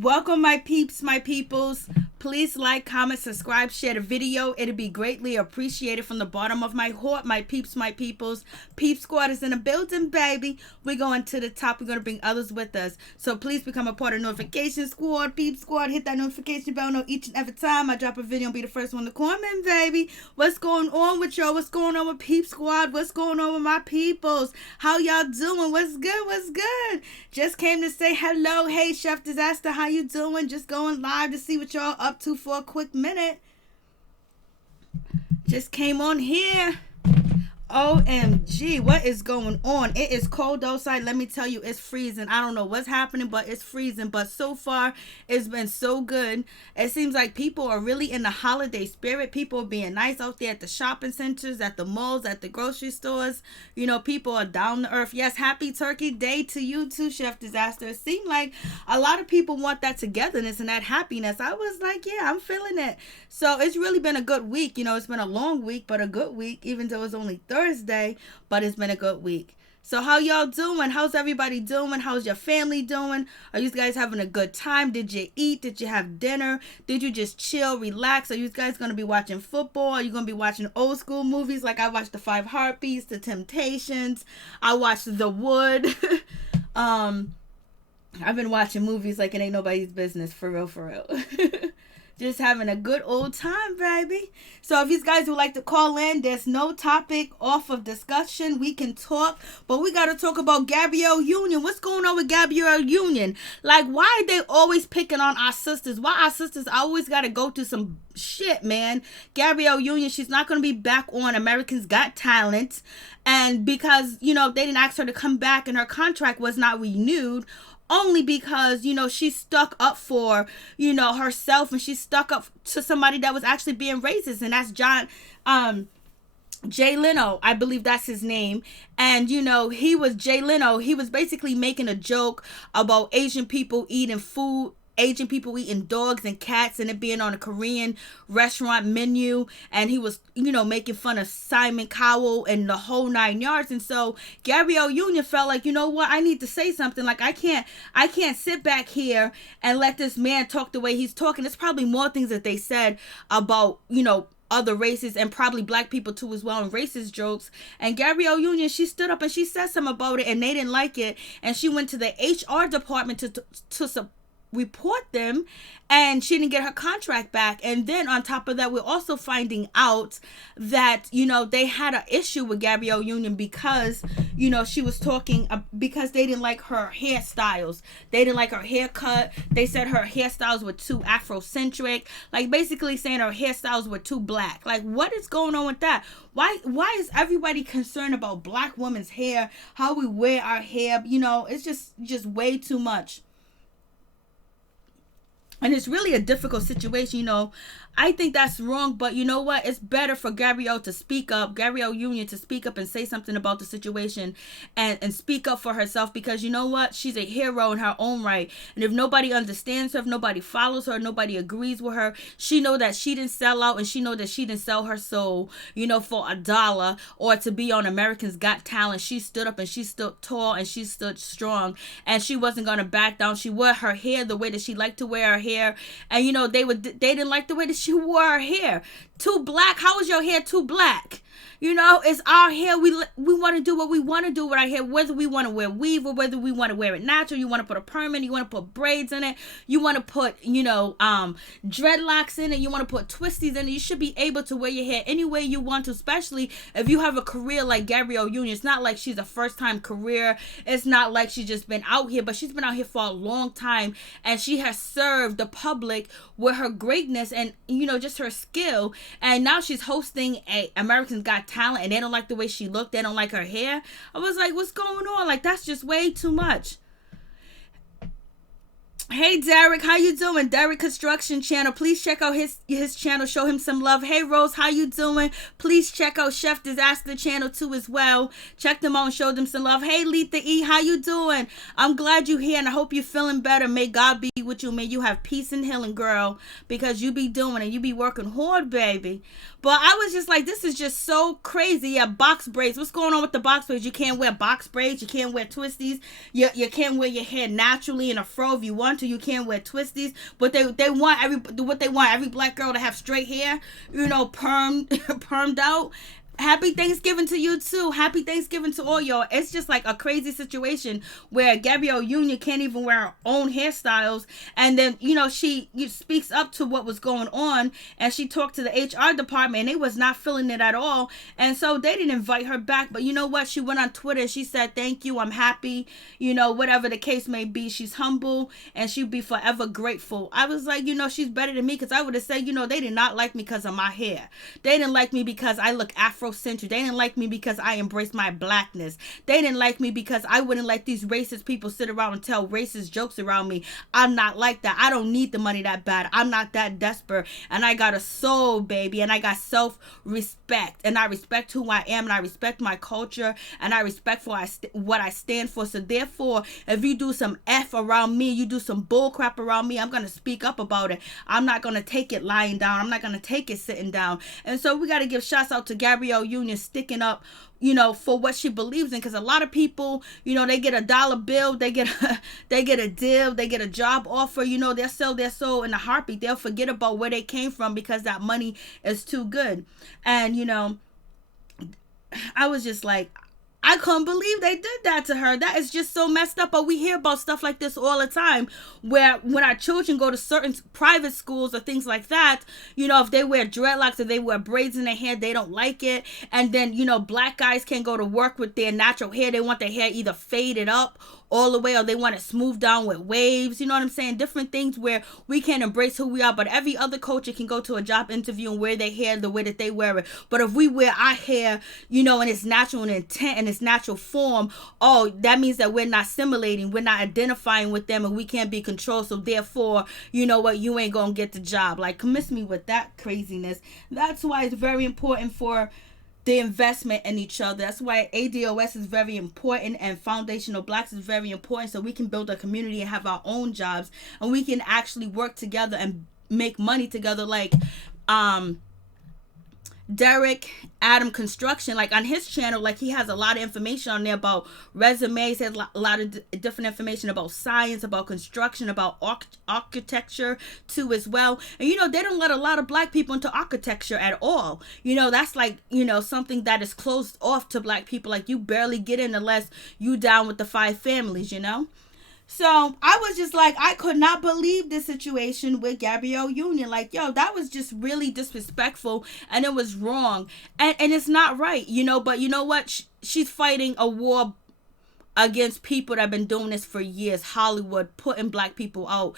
Welcome, my peeps, my peoples. Please like, comment, subscribe, share the video. It'd be greatly appreciated from the bottom of my heart, my peeps, my peoples. Peep Squad is in the building, baby. We're going to the top. We're going to bring others with us. So please become a part of Notification Squad. Peep Squad, hit that notification bell. Know each and every time I drop a video, be the first one to comment, baby. What's going on with y'all? What's going on with Peep Squad? What's going on with my peoples? How y'all doing? What's good? What's good? Just came to say hello. Hey, Chef Disaster, how you doing? Just going live to see what y'all up to for a quick minute. Just came on here. OMG, what is going on? It is cold outside. Let me tell you, it's freezing. I don't know what's happening, but it's freezing. But so far, it's been so good. It seems like people are really in the holiday spirit. People are being nice out there at the shopping centers, at the malls, at the grocery stores. You know, people are down to earth. Yes, happy Turkey Day to you too, Chef Disaster. It seemed like a lot of people want that togetherness and that happiness. I was like, yeah, I'm feeling it. So it's really been a good week. You know, it's been a long week, but a good week, even though it's only Thursday, but it's been a good week. So how y'all doing? How's everybody doing? How's your family doing? Are you guys having a good time? Did you eat? Did you have dinner? Did you just chill, relax? Are you guys going to be watching football? Are you going to be watching old school movies? Like I watched The Five Heartbeats, The Temptations. I watched The Wood. I've been watching movies like it ain't nobody's business, for real, for real. Just having a good old time, baby. So if you guys would like to call in, there's no topic off of discussion. We can talk, but we got to talk about Gabrielle Union. What's going on with Gabrielle Union? Like, why are they always picking on our sisters? Why our sisters always got to go through some shit, man? Gabrielle Union, she's not going to be back on Americans Got Talent. And because, you know, they didn't ask her to come back and her contract was not renewed, only because, you know, she stuck up for, you know, herself, and she stuck up to somebody that was actually being racist, and that's Jay Leno, I believe that's his name. And, you know, Jay Leno, he was basically making a joke about Asian people eating food, Asian people eating dogs and cats, and it being on a Korean restaurant menu. And he was, you know, making fun of Simon Cowell and the whole 9 yards. And so Gabrielle Union felt like, you know what, I need to say something. Like, I can't sit back here and let this man talk the way he's talking. There's probably more things that they said about, you know, other races and probably black people too as well, and racist jokes. And Gabrielle Union, she stood up and she said something about it, and they didn't like it. And she went to the HR department to report them, and she didn't get her contract back. And then on top of that, we're also finding out that, you know, they had an issue with Gabrielle Union because, you know, she was talking because they didn't like her hairstyles. They didn't like her haircut. They said her hairstyles were too Afrocentric, like basically saying her hairstyles were too black. Like, what is going on with that? Why is everybody concerned about black women's hair, how we wear our hair? You know, it's just way too much. And it's really a difficult situation, you know. I think that's wrong, but you know what? It's better for Gabrielle to speak up, Gabrielle Union to speak up and say something about the situation and speak up for herself, because you know what? She's a hero in her own right. And if nobody understands her, if nobody follows her, nobody agrees with her, she know that she didn't sell out, and she know that she didn't sell her soul, you know, for $1 or to be on Americans Got Talent. She stood up and she stood tall and she stood strong, and she wasn't going to back down. She wore her hair the way that she liked to wear her hair. And you know, they didn't like the way that she wore her hair. Too black. How is your hair too black? You know, it's our hair. We want to do what we want to do with our hair, whether we want to wear weave or whether we want to wear it natural. You want to put a perm in, you want to put braids in it, you want to put, you know, dreadlocks in it, you want to put twisties in it. You should be able to wear your hair any way you want to, especially if you have a career like Gabrielle Union. It's not like she's a first-time career. It's not like she's just been out here, but she's been out here for a long time, and she has served the public with her greatness and, you know, just her skill. And now she's hosting a Americans Got Talent, and they don't like the way she looked. They don't like her hair. I was like, what's going on? Like, that's just way too much. Hey Derek, how you doing? Derek Construction Channel. Please check out his channel. Show him some love. Hey Rose, how you doing? Please check out Chef Disaster Channel too as well. Check them out and show them some love. Hey Letha E, how you doing? I'm glad you're here and I hope you're feeling better. May God be with you. May you have peace and healing, girl, because you be doing it. You be working hard, baby. But I was just like, this is just so crazy. Yeah, box braids. What's going on with the box braids? You can't wear box braids. You can't wear twisties. You can't wear your hair naturally in a fro if you want to. You can't wear twisties. But they want every black girl to have straight hair, permed out. Happy Thanksgiving to you too. Happy Thanksgiving to all y'all. It's just like a crazy situation where Gabrielle Union can't even wear her own hairstyles, and then she speaks up to what was going on, and she talked to the HR department, and they was not feeling it at all, and so they didn't invite her back. But you know what? She went on Twitter and she said, "Thank you. I'm happy. Whatever the case may be, she's humble and she'll be forever grateful." I was like, she's better than me, because I would have said, they did not like me because of my hair. They didn't like me because I look Afrocentric. They didn't like me because I embraced my blackness. They didn't like me because I wouldn't let these racist people sit around and tell racist jokes around me. I'm not like that. I don't need the money that bad. I'm not that desperate. And I got a soul, baby. And I got self-respect. And I respect who I am. And I respect my culture. And I respect what I stand for. So therefore, if you do some F around me, you do some bull crap around me, I'm going to speak up about it. I'm not going to take it lying down. I'm not going to take it sitting down. And so we got to give shouts out to Gabrielle Union sticking up, for what she believes in, because a lot of people, they get a dollar bill, they get a deal, they get a job offer, they'll sell their soul in a heartbeat. They'll forget about where they came from because that money is too good. And I was just like, I couldn't believe they did that to her. That is just so messed up. But we hear about stuff like this all the time, where when our children go to certain private schools or things like that, if they wear dreadlocks or they wear braids in their hair, they don't like it. And then, black guys can't go to work with their natural hair. They want their hair either faded up all the way, or they want it smoothed down with waves. You know what I'm saying? Different things where we can't embrace who we are. But every other culture can go to a job interview and wear their hair the way that they wear it. But if we wear our hair, in its natural intent and its natural form, that means that we're not assimilating, we're not identifying with them, and we can't be controlled. So therefore, you know what, you ain't gonna get the job. Like, miss me with that craziness. That's why it's very important for the investment in each other. That's why ADOS is very important, and Foundational Blacks is very important, so we can build a community and have our own jobs, and we can actually work together and make money together. Like Derek Adam Construction, like on his channel, like he has a lot of information on there about resumes, has a lot of different information about science, about construction, about architecture too as well. And they don't let a lot of black people into architecture at all. That's like something that is closed off to black people. Like, you barely get in unless you down with the 5 families. So I was just like, I could not believe this situation with Gabrielle Union. Like, that was just really disrespectful, and it was wrong, and it's not right, but you know what? She's fighting a war against people that have been doing this for years. Hollywood putting black people out.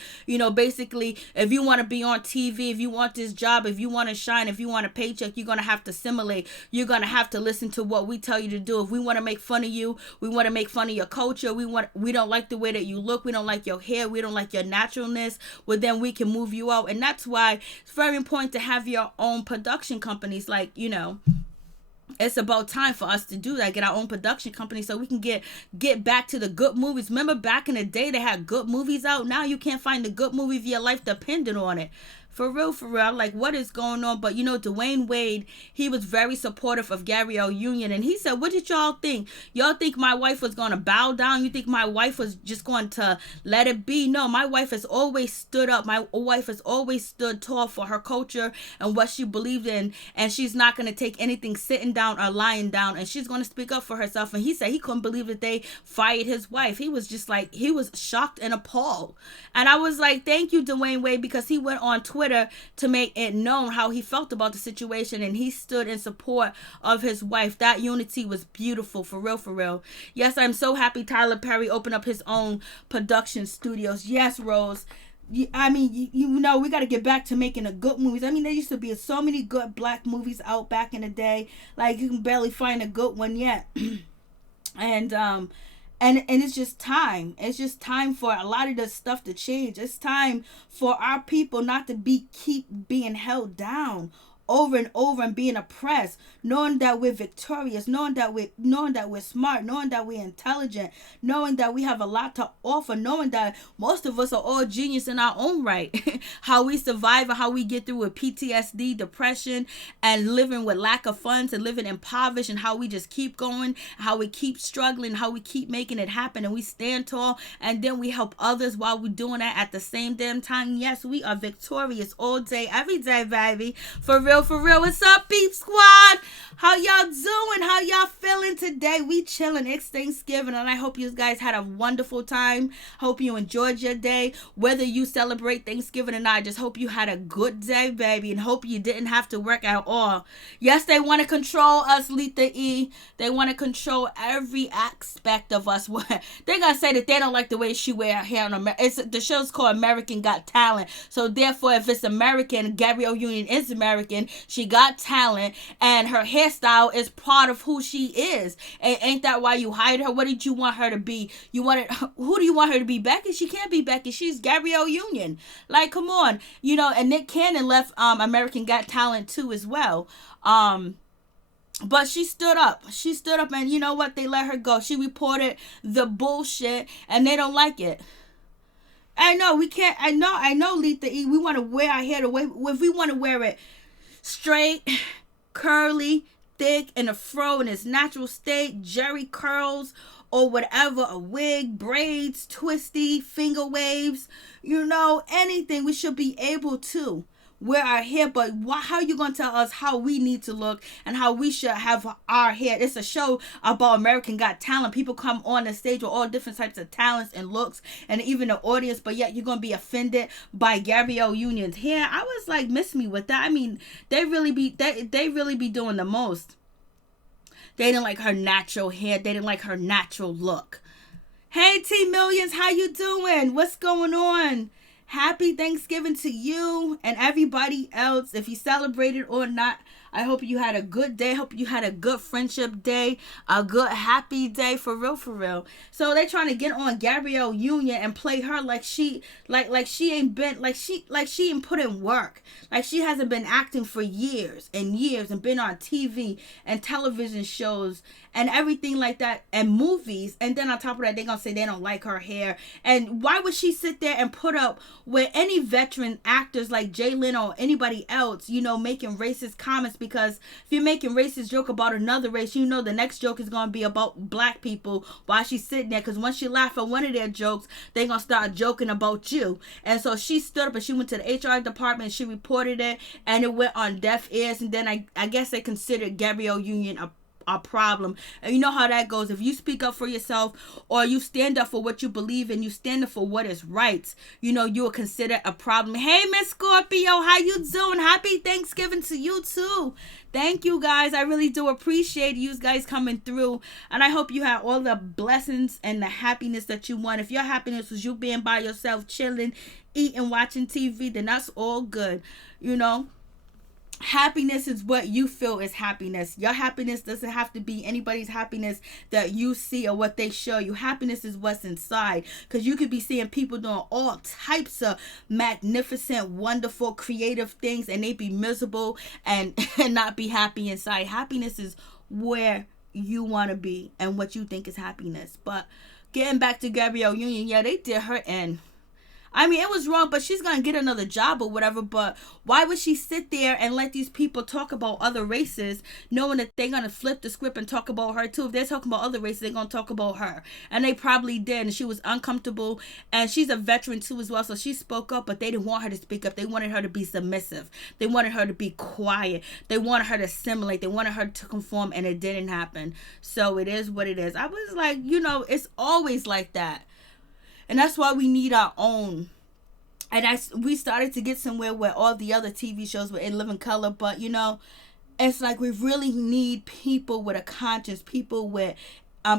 Basically, if you want to be on TV, if you want this job, if you want to shine, if you want a paycheck, you're going to have to assimilate. You're going to have to listen to what we tell you to do. If we want to make fun of you, we want to make fun of your culture, we don't like the way that you look, we don't like your hair, we don't like your naturalness, well, then we can move you out. And that's why it's very important to have your own production companies. Like, it's about time for us to do that, get our own production company, so we can get back to the good movies. Remember back in the day, they had good movies out. Now you can't find a good movie if your life depended on it. For real. Like, what is going on? But, Dwayne Wade, he was very supportive of Gabrielle Union. And he said, what did y'all think? Y'all think my wife was going to bow down? You think my wife was just going to let it be? No, my wife has always stood up. My wife has always stood tall for her culture and what she believed in. And she's not going to take anything sitting down or lying down. And she's going to speak up for herself. And he said he couldn't believe that they fired his wife. He was just like, he was shocked and appalled. And I was like, thank you, Dwayne Wade, because he went on Twitter to make it known how he felt about the situation, and he stood in support of his wife. That unity was beautiful, for real. Yes, I'm so happy Tyler Perry opened up his own production studios. Yes, Rose. I mean, we got to get back to making the good movies. I mean, there used to be so many good black movies out back in the day. Like, you can barely find a good one yet. And it's just time. It's just time for a lot of this stuff to change. It's time for our people not to keep being held down over and over and being oppressed, knowing that we're victorious, knowing that we're smart, knowing that we're intelligent, knowing that we have a lot to offer, knowing that most of us are all genius in our own right. How we survive and how we get through with PTSD, depression, and living with lack of funds and living impoverished, and how we just keep going, how we keep struggling, how we keep making it happen, and we stand tall, and then we help others while we're doing that at the same damn time. Yes, we are victorious all day, every day, baby. For real, for real. What's up, Peep Squad? How y'all doing? How y'all feeling today? We chilling. It's Thanksgiving, and I hope you guys had a wonderful time. Hope you enjoyed your day. Whether you celebrate Thanksgiving or not, I just hope you had a good day, baby, and hope you didn't have to work at all. Yes, they want to control us, Letha E. They want to control every aspect of us. They're going to say that they don't like the way she wear her hair on America. The show's called American Got Talent. So therefore, if it's American, Gabrielle Union is American. She got talent, and her hairstyle is part of who she is. And ain't that why you hired her? What did you want her to be? Who do you want her to be? Becky? She can't be Becky. She's Gabrielle Union. Like, come on. And Nick Cannon left American Got Talent too as well. But she stood up. She stood up, and you know what? They let her go. She reported the bullshit, and they don't like it. I know we can't. I know, Letha E. We want to wear our hair the way if we want to wear it straight, curly, thick, in a fro in its natural state, jerry curls, or whatever, a wig, braids, twisty, finger waves, anything. We should be able to wear our hair, but how you gonna tell us how we need to look and how we should have our hair? It's a show about American Got Talent. People come on the stage with all different types of talents and looks, and even the audience, but yet you're gonna be offended by Gabrielle Union's hair. I was like, miss me with that. I mean, they really be doing the most. They didn't like her natural hair. They didn't like her natural look. Hey, T Millions, how you doing? What's going on? Happy Thanksgiving to you and everybody else. If you celebrated or not, I hope you had a good day. Hope you had a good friendship day, a good happy day, for real, for real. So they trying to get on Gabrielle Union and play her like she ain't put in work. Like she hasn't been acting for years and years and been on TV and television shows and everything like that and movies. And then on top of that, they're going to say they don't like her hair. And why would she sit there and put up with any veteran actors like Jay Leno or anybody else, making racist comments? Because if you're making racist joke about another race, the next joke is going to be about black people while she's sitting there. Because once she laugh at one of their jokes, they're going to start joking about you. And so she stood up and she went to the HR department and she reported it, and it went on deaf ears. And then I guess they considered Gabrielle Union a problem. And you know how that goes. If you speak up for yourself or you stand up for what you believe and you stand up for what is right, you are considered a problem. Hey, Miss Scorpio, how you doing? Happy Thanksgiving to you too. Thank you guys. I really do appreciate you guys coming through, and I hope you have all the blessings and the happiness that you want. If your happiness was you being by yourself, chilling, eating, watching TV, then that's all good. Happiness is what you feel is happiness. Your happiness doesn't have to be anybody's happiness that you see or what they show you. Happiness is what's inside, because you could be seeing people doing all types of magnificent, wonderful, creative things, and they be miserable and not be happy inside. Happiness is where you want to be and what you think is happiness. But getting back to Gabrielle Union, yeah, they did her in. I mean, it was wrong, but she's going to get another job or whatever. But why would she sit there and let these people talk about other races, knowing that they're going to flip the script and talk about her too? If they're talking about other races, they're going to talk about her. And they probably did. And she was uncomfortable. And she's a veteran too as well. So she spoke up, but they didn't want her to speak up. They wanted her to be submissive. They wanted her to be quiet. They wanted her to assimilate. They wanted her to conform, and it didn't happen. So it is what it is. I was like, it's always like that. And that's why we need our own. And we started to get somewhere where all the other TV shows were in living color. But, it's like we really need people with a conscience, people with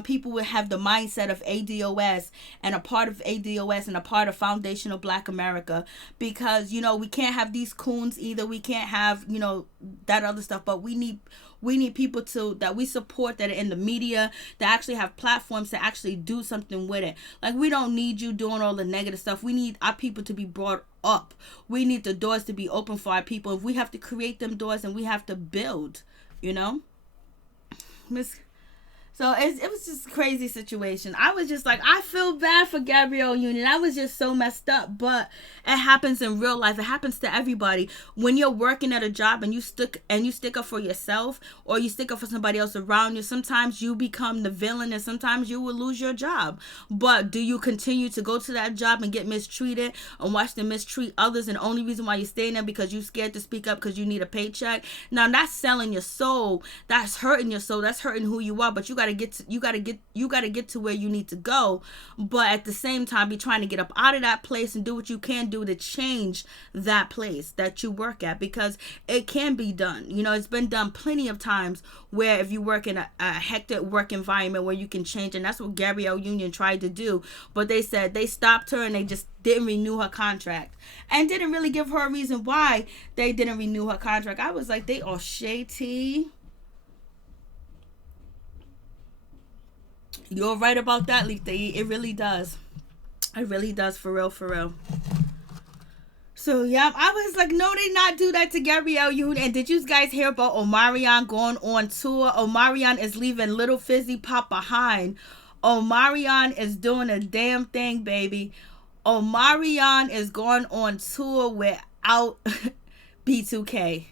people would have the mindset of ADOS and a part of ADOS and a part of Foundational Black America, because, you know, we can't have these coons either. We can't have, you know, that other stuff, but we need people that we support, that are in the media, that actually have platforms to actually do something with it. Like, we don't need you doing all the negative stuff. We need our people to be brought up. We need the doors to be open for our people. If we have to create them doors, and we have to build, you know. So it was just a crazy situation. I was just like, I feel bad for Gabrielle Union. I was just so messed up. But it happens in real life. It happens to everybody. When you're working at a job and you stick up for yourself, or you stick up for somebody else around you, sometimes you become the villain, and sometimes you will lose your job. But do you continue to go to that job and get mistreated and watch them mistreat others, and the only reason why you're staying there because you're scared to speak up because you need a paycheck? Now, that's selling your soul. That's hurting your soul. That's hurting who you are. But you gotta get to where you need to go. But at the same time, be trying to get up out of that place and do what you can do to change that place that you work at, because it can be done. You know, it's been done plenty of times where if you work in a hectic work environment where you can change, and that's what Gabrielle Union tried to do. But they said they stopped her, and they just didn't renew her contract, and didn't really give her a reason why they didn't renew her contract. I was like, they are shady. You're right about that, Lita. It really does. It really does, for real, for real. So, yeah, I was like, no, they not do that to Gabrielle Union. And did you guys hear about Omarion going on tour? Omarion is leaving Little Fizzy Pop behind. Omarion is doing a damn thing, baby. Omarion is going on tour without B2K.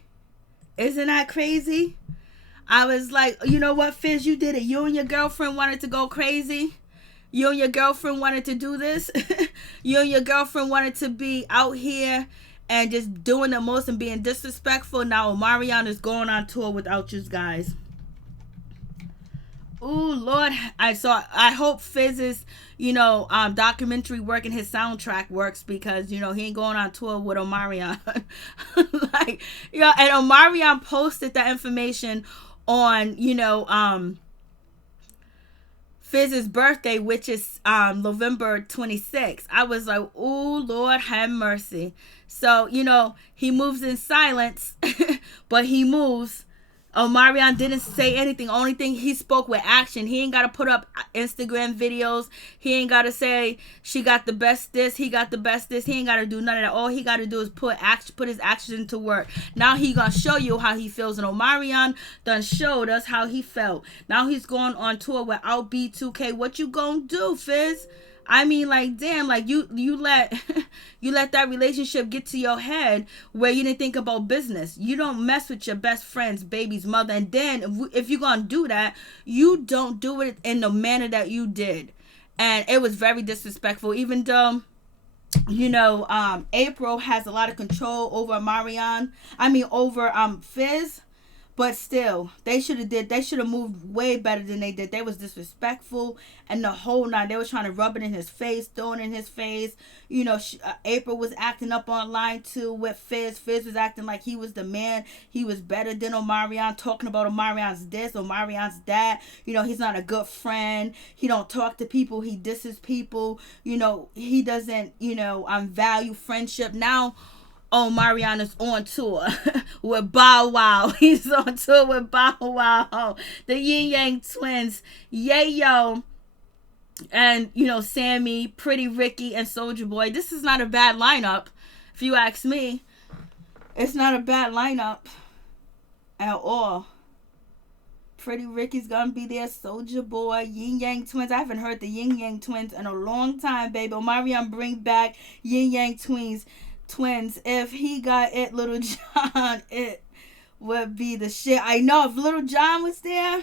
Isn't that crazy? I was like, you know what, Fizz, you did it. You and your girlfriend wanted to go crazy. You and your girlfriend wanted to do this. You and your girlfriend wanted to be out here and just doing the most and being disrespectful. Now Omarion is going on tour without you guys. Ooh, Lord. I hope Fizz's, you know, documentary work and his soundtrack works, because, you know, he ain't going on tour with Omarion. Like, yeah, and Omarion posted that information on, you know, Fizz's birthday, which is November 26th. I was like, oh, Lord have mercy. So, you know, he moves in silence, but he moves. Omarion didn't say anything. Only thing, he spoke with action. He ain't got to put up Instagram videos. He ain't got to say she got the best this, he got the best this. He ain't got to do none of that. All he got to do is put his actions into work. Now he gonna show you how he feels. And Omarion done showed us how he felt. Now he's going on tour without B2K. What you gonna do, Fizz? I mean, like, damn, like, you let you let that relationship get to your head where you didn't think about business. You don't mess with your best friend's baby's mother. And then if you're going to do that, you don't do it in the manner that you did. And it was very disrespectful, even though, you know, April has a lot of control over over Fizz. But still, they should have moved way better than they did. They was disrespectful, and the whole night they was trying to rub it in his face, throwing it in his face. You know, April was acting up online too with Fizz. Fizz was acting like he was the man. He was better than Omarion, talking about Omarion's this, Omarion's that. You know, he's not a good friend. He don't talk to people. He disses people. You know, he doesn't, you know, value friendship. Now Omarion is on tour with Bow Wow. He's on tour with Bow Wow, the Yin Yang Twins, Yayo, and, you know, Sammy, Pretty Ricky, and Soulja Boy. This is not a bad lineup, if you ask me. It's not a bad lineup at all. Pretty Ricky's gonna be there, Soulja Boy, Yin Yang Twins. I haven't heard the Yin Yang Twins in a long time, baby. Omarion bring back Yin Yang Twins. If he got it, Little John, it would be the shit. I know if Little John was there,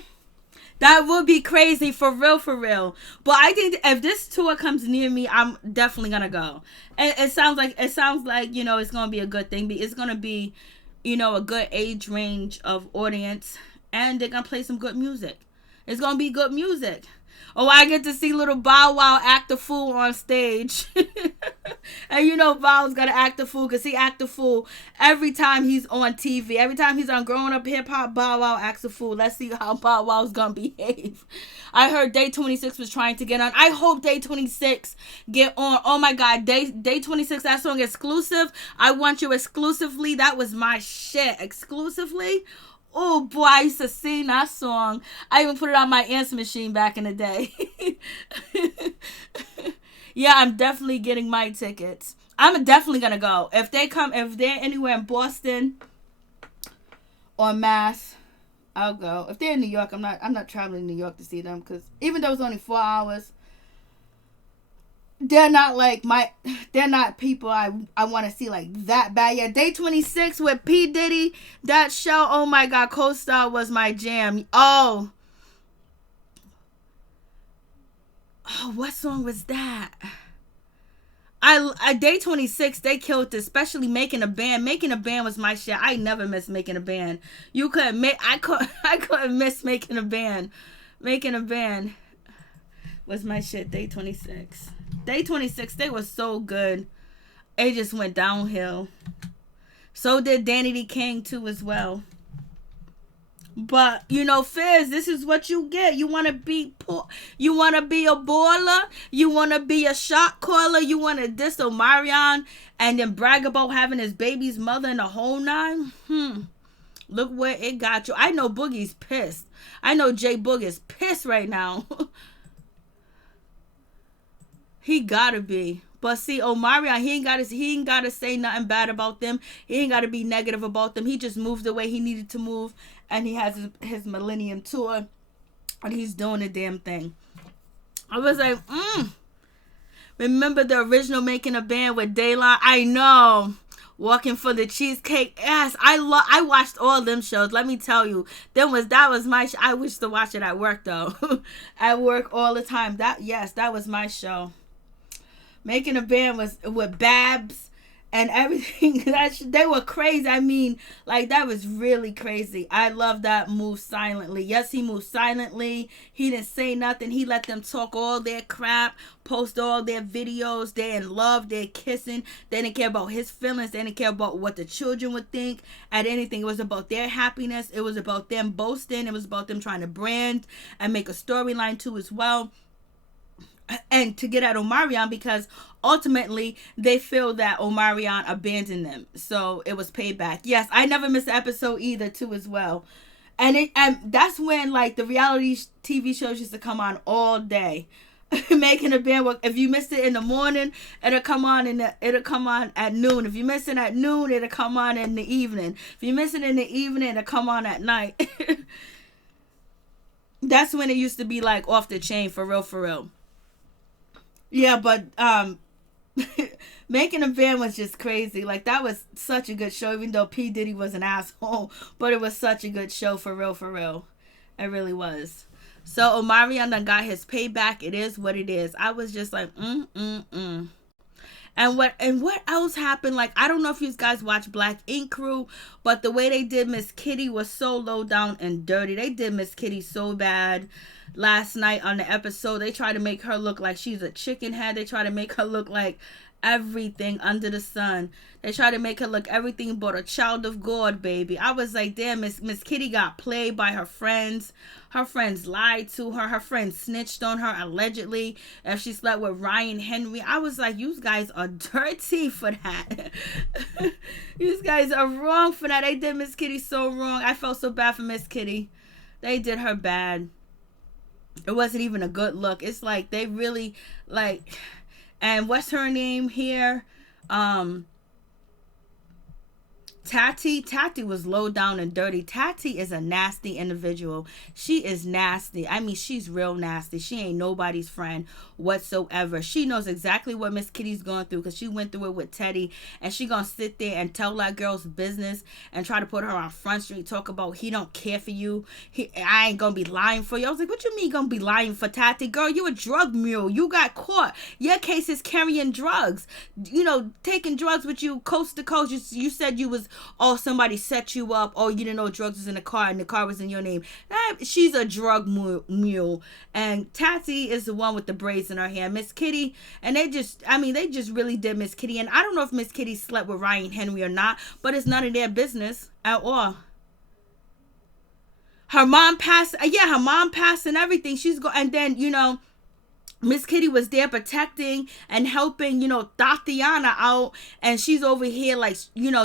that would be crazy, for real, for real. But I think if this tour comes near me, I'm definitely gonna go. And it sounds like, you know, it's gonna be a good thing. It's gonna be, you know, a good age range of audience, and they're gonna play some good music. It's gonna be good music. Oh, I get to see little Bow Wow act a fool on stage. And you know Val's gotta act a fool because he act a fool every time he's on TV. Every time he's on Growing Up Hip Hop, Bow Wow acts a fool. Let's see how Bow Wow's gonna behave. I heard Day 26 was trying to get on. I hope Day 26 get on. Oh my God, Day 26, that song Exclusive. I Want You Exclusively. That was my shit. Exclusively. Oh boy, I used to sing that song. I even put it on my answer machine back in the day. Yeah, I'm definitely getting my tickets. I'm definitely gonna go. If they're anywhere in Boston or Mass, I'll go. If they're in New York, I'm not traveling to New York to see them, because even though it's only 4 hours, they're not people I want to see like that bad. Yeah, Day 26 with P. Diddy, that show, oh my God, Co-Star was my jam. Oh, what song was that? I Day 26, they killed it, especially Making a Band. Making a Band was my shit. I never missed Making a Band. I couldn't miss Making a Band. Making a Band was my shit. Day 26. Day 26, they were so good. It just went downhill. So did Danny D. King too as well. But, you know, Fizz, this is what you get. You want to be you want to be a baller? You want to be a shot caller? You want to diss Omarion and then brag about having his baby's mother in the whole nine? Look where it got you. I know Boogie's pissed. I know J Boog is pissed right now. He gotta be. But see, Omarion, he ain't gotta say nothing bad about them. He ain't gotta be negative about them. He just moved the way he needed to move, and he has his Millennium tour, and he's doing the damn thing. I was like, remember the original Making a Band with Dayline? I know. Walking for the Cheesecake. Yes, I watched all them shows. Let me tell you, that was my I wish to watch it at work though. At work all the time. That was my show. Making a Band was with Babs and everything. They were crazy. I mean, like, that was really crazy. I love that move silently. Yes, he moved silently. He didn't say nothing. He let them talk all their crap, post all their videos. They're in love. They're kissing. They didn't care about his feelings. They didn't care about what the children would think at anything. It was about their happiness. It was about them boasting. It was about them trying to brand and make a storyline too as well. And to get at Omarion, because ultimately they feel that Omarion abandoned them. So it was payback. Yes, I never missed an episode either too as well. And that's when like the reality TV shows used to come on all day. Making a Band. If you missed it in the morning, it'll come on at noon. If you miss it at noon, it'll come on in the evening. If you miss it in the evening, it'll come on at night. That's when it used to be like off the chain, for real. Yeah, but Making a Band was just crazy. Like, that was such a good show, even though P. Diddy was an asshole. But it was such a good show, for real. It really was. So Omarion done got his payback. It is what it is. I was just like, And what else happened? Like, I don't know if you guys watch Black Ink Crew, but the way they did Miss Kitty was so low down and dirty. They did Miss Kitty so bad. Last night on the episode, they try to make her look like she's a chicken head. They try to make her look like everything under the sun. They try to make her look everything but a child of God, baby. I was like, damn, Miss Kitty got played by her friends. Her friends lied to her. Her friends snitched on her, allegedly, if she slept with Ryan Henry. I was like, you guys are dirty for that. You guys are wrong for that. They did Miss Kitty so wrong. I felt so bad for Miss Kitty. They did her bad. It wasn't even a good look. It's like they really like, and what's her name here? Tati was low down and dirty. Tati is a nasty individual. She is nasty. I mean, she's real nasty. She ain't nobody's friend whatsoever. She knows exactly what Miss Kitty's going through, because she went through it with Teddy, and she gonna sit there and tell that girl's business and try to put her on Front Street, talk about he don't care for you. I ain't gonna be lying for you. I was like, what you mean gonna be lying for Tati? Girl, you a drug mule. You got caught. Your case is carrying drugs. You know, taking drugs with you coast to coast. You said you was oh, somebody set you up, oh, you didn't know drugs was in the car and the car was in your name. She's a drug mule. And Tati is the one with the braids in her hair. Miss Kitty, and they just really did Miss Kitty. And I don't know if Miss Kitty slept with Ryan Henry or not, but it's none of their business at all. Her mom passed, her mom passed and everything. And then, Miss Kitty was there protecting and helping, Tatiana out, and she's over here like,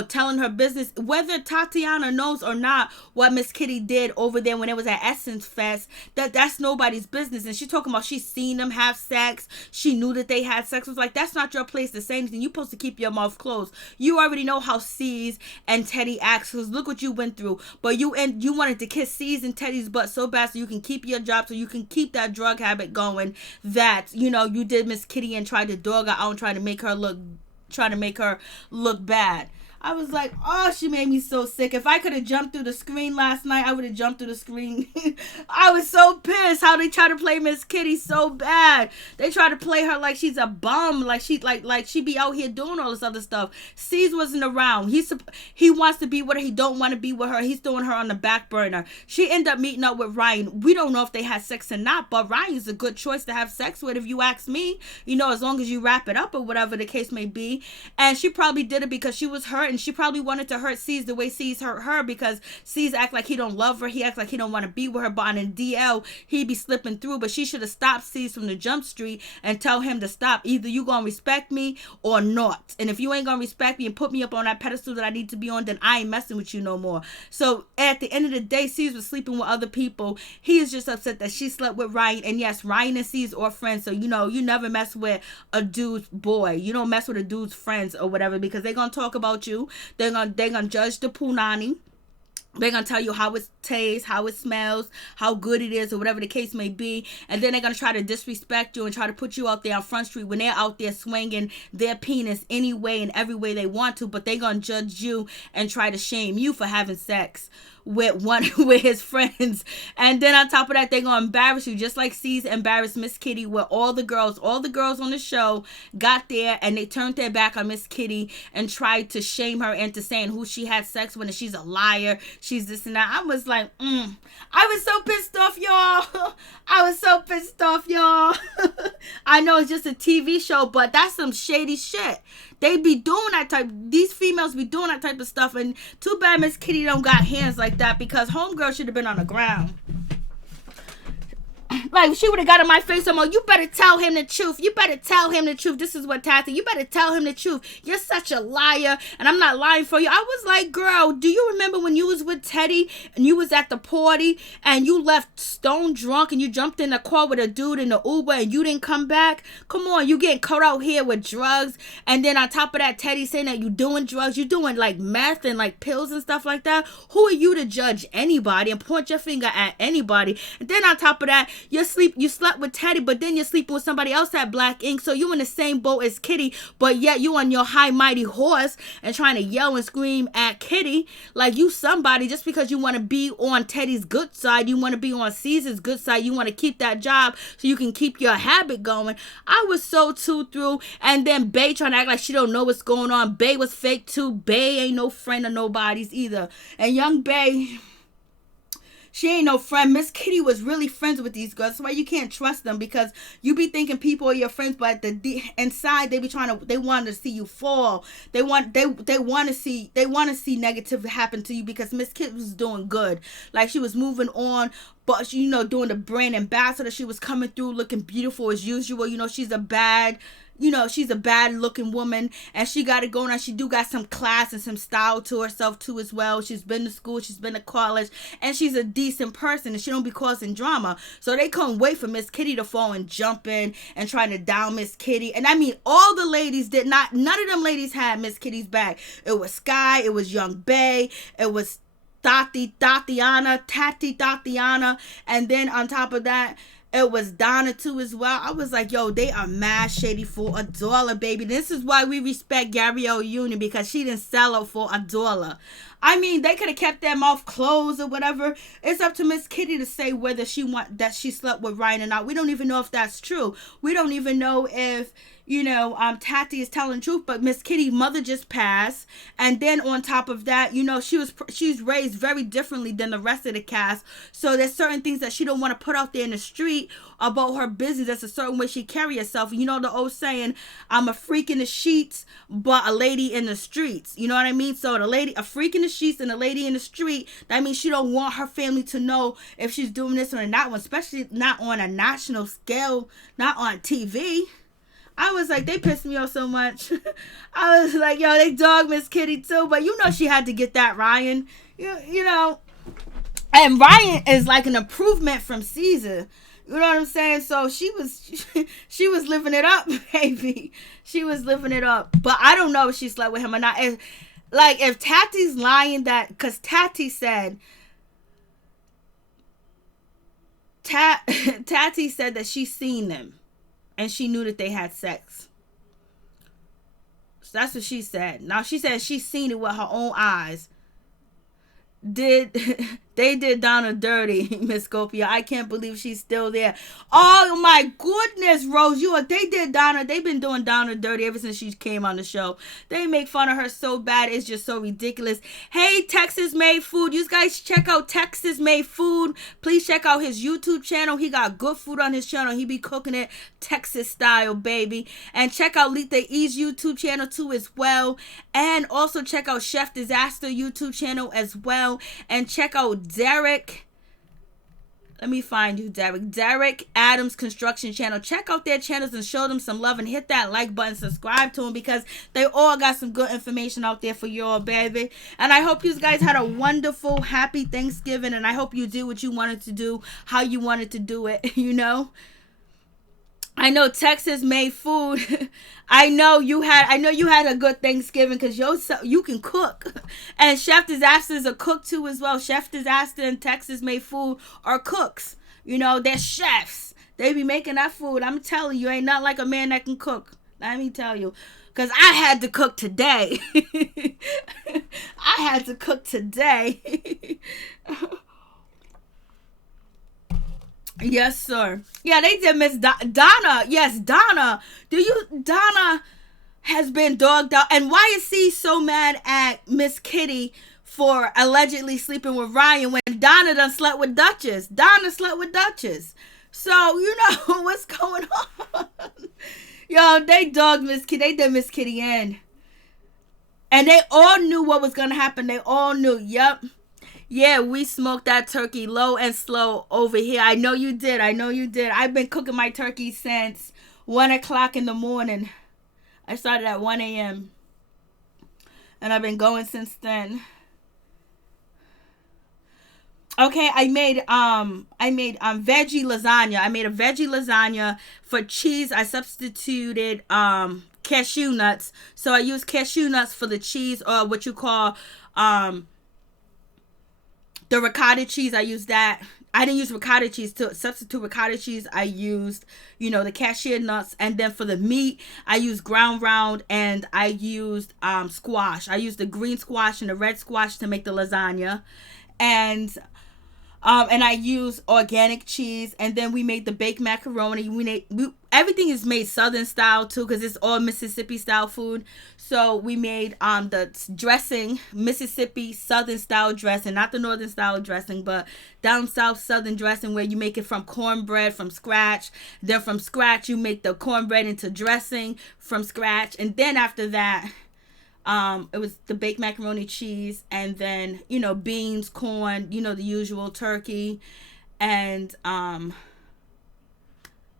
telling her business. Whether Tatiana knows or not what Miss Kitty did over there when it was at Essence Fest, that's nobody's business. And she's talking about she's seen them have sex. She knew that they had sex. It was like, that's not your place to say anything. You're supposed to keep your mouth closed. You already know how C's and Teddy acts, because look what you went through. But you wanted to kiss C's and Teddy's butt so bad so you can keep your job, so you can keep that drug habit going, that you did Miss Kitty and tried to dog her out and try to make her look bad. I was like, oh, she made me so sick. If I could have jumped through the screen last night, I would have jumped through the screen. I was so pissed how they try to play Miss Kitty so bad. They try to play her like she's a bum, like she be out here doing all this other stuff. C's wasn't around. He wants to be with her. He don't want to be with her. He's throwing her on the back burner. She ended up meeting up with Ryan. We don't know if they had sex or not, but Ryan's a good choice to have sex with, if you ask me. As long as you wrap it up or whatever the case may be. And she probably did it because she was hurt. And she probably wanted to hurt C's the way C's hurt her, because C's act like he don't love her. He acts like he don't want to be with her. But on a DL, he be slipping through. But she should have stopped C's from the jump street and tell him to stop. Either you gonna respect me or not. And if you ain't gonna respect me and put me up on that pedestal that I need to be on, then I ain't messing with you no more. So at the end of the day, C's was sleeping with other people. He is just upset that she slept with Ryan. And yes, Ryan and C's are friends. So you never mess with a dude's boy. You don't mess with a dude's friends or whatever, because they're gonna talk about you. They're gonna judge the punani. They're going to tell you how it tastes, how it smells, how good it is, or whatever the case may be. And then they're going to try to disrespect you and try to put you out there on Front Street when they're out there swinging their penis any way and every way they want to. But they're going to judge you and try to shame you for having sex with his friends. And then on top of that, they're going to embarrass you, just like C's embarrassed Miss Kitty, where all the girls on the show got there and they turned their back on Miss Kitty and tried to shame her into saying who she had sex with and she's a liar, she's this and that. I was like, I was so pissed off, y'all. I know it's just a TV show, but that's some shady shit. They be doing that type, these females be doing that type of stuff, and too bad Miss Kitty don't got hands like that, because homegirl should have been on the ground. Like, she would have got in my face. I'm like, you better tell him the truth. You better tell him the truth. This is what Tati, you better tell him the truth. You're such a liar, and I'm not lying for you. I was like, girl, do you remember when you was with Teddy and you was at the party and you left stone drunk and you jumped in the car with a dude in the Uber and you didn't come back? Come on, you getting caught out here with drugs, and then on top of that, Teddy saying that you doing drugs, you doing like meth and like pills and stuff like that. Who are you to judge anybody and point your finger at anybody? And then on top of that, you slept with Teddy, but then you're sleeping with somebody else at Black Ink, so you in the same boat as Kitty, but yet you on your high mighty horse and trying to yell and scream at Kitty like you somebody just because you want to be on Teddy's good side, you want to be on Caesar's good side, you want to keep that job so you can keep your habit going. I was so through. And then Bae trying to act like she don't know what's going on. Bae was fake too. Bae ain't no friend of nobody's either. And young Bae, she ain't no friend. Miss Kitty was really friends with these girls. That's why you can't trust them, because you be thinking people are your friends, but inside they want to see you fall. They want to see negative happen to you, because Miss Kitty was doing good. Like, she was moving on, but doing the brand ambassador. She was coming through looking beautiful as usual. She's a bad looking woman, and she got it going on. She do got some class and some style to herself too as well. She's been to school, she's been to college, and she's a decent person, and she don't be causing drama. So they couldn't wait for Miss Kitty to fall and jump in and trying to down Miss Kitty. And I mean, all the ladies did not, none of them ladies had Miss Kitty's back. It was Sky, it was young Bae, it was Tatiana, and then on top of that, it was Donna too as well. I was like, yo, they are mad shady for $1, baby. This is why we respect Gabrielle Union, because she didn't sell out for $1. I mean, they could have kept their mouth closed or whatever. It's up to Miss Kitty to say whether she slept with Ryan or not. We don't even know if that's true. We don't even know if, Tati is telling the truth. But Miss Kitty's mother just passed, and then on top of that, she's raised very differently than the rest of the cast. So there's certain things that she don't want to put out there in the street about her business. That's a certain way she carry herself. You know the old saying, "I'm a freak in the sheets, but a lady in the streets." You know what I mean? So a freak in the sheets and a lady in the street. That means she don't want her family to know if she's doing this or that one, especially not on a national scale, not on TV. I was like, they pissed me off so much. I was like, yo, they dog Miss Kitty too, but she had to get that Ryan. You know. And Ryan is like an improvement from Caesar. You know what I'm saying? So she was living it up, baby. She was living it up. But I don't know if she slept with him or not. If Tati's lying because Tati said, Tati said that she seen them and she knew that they had sex. So that's what she said. Now she said she seen it with her own eyes. They did Donna dirty, Miss Scopia. I can't believe she's still there. Oh my goodness, Rose, they did Donna. They've been doing Donna dirty ever since she came on the show. They make fun of her so bad, it's just so ridiculous. Hey, Texas Made Food, you guys check out Texas Made Food. Please check out his YouTube channel. He got good food on his channel. He be cooking it Texas style, baby. And check out Letha E's YouTube channel too as well. And also check out Chef Disaster YouTube channel as well. And check out Derek. Let me find you, Derek. Derek Adams Construction Channel. Check out their channels and show them some love and hit that like button. Subscribe to them because they all got some good information out there for you all, baby. And I hope you guys had a wonderful, happy Thanksgiving. And I hope you did what you wanted to do, how you wanted to do it, I know Texas Made Food. I know you had a good Thanksgiving because you can cook. And Chef Disaster is a cook too as well. Chef Disaster and Texas Made Food are cooks. They're chefs. They be making that food. I'm telling you, ain't not like a man that can cook. Let me tell you. Because I had to cook today. I had to cook today. Yes, sir. Yeah, they did Miss Donna. Yes, Donna. Donna has been dogged out. And why is he so mad at Miss Kitty for allegedly sleeping with Ryan when Donna done slept with Duchess? Donna slept with Duchess. So, what's going on. Yo, they dogged Miss Kitty. They did Miss Kitty in. And they all knew what was going to happen. They all knew. Yep. Yeah, we smoked that turkey low and slow over here. I know you did. I've been cooking my turkey since 1 o'clock in the morning. I started at 1 a.m. And I've been going since then. Okay, I made veggie lasagna. I made a veggie lasagna. For cheese, I substituted cashew nuts. So I used cashew nuts for the cheese, or what you call the ricotta cheese. I used that. I didn't use ricotta cheese to substitute ricotta cheese. I used, the cashew nuts. And then for the meat, I used ground round, and I used squash. I used the green squash and the red squash to make the lasagna. And I used organic cheese. And then we made the baked macaroni. Everything is made Southern style too, because it's all Mississippi style food. So we made the dressing, Mississippi Southern style dressing, not the Northern style dressing, but down south Southern dressing, where you make it from cornbread from scratch. Then from scratch you make the cornbread into dressing from scratch. And then after that, it was the baked macaroni, cheese, and then beans, corn, the usual, turkey, and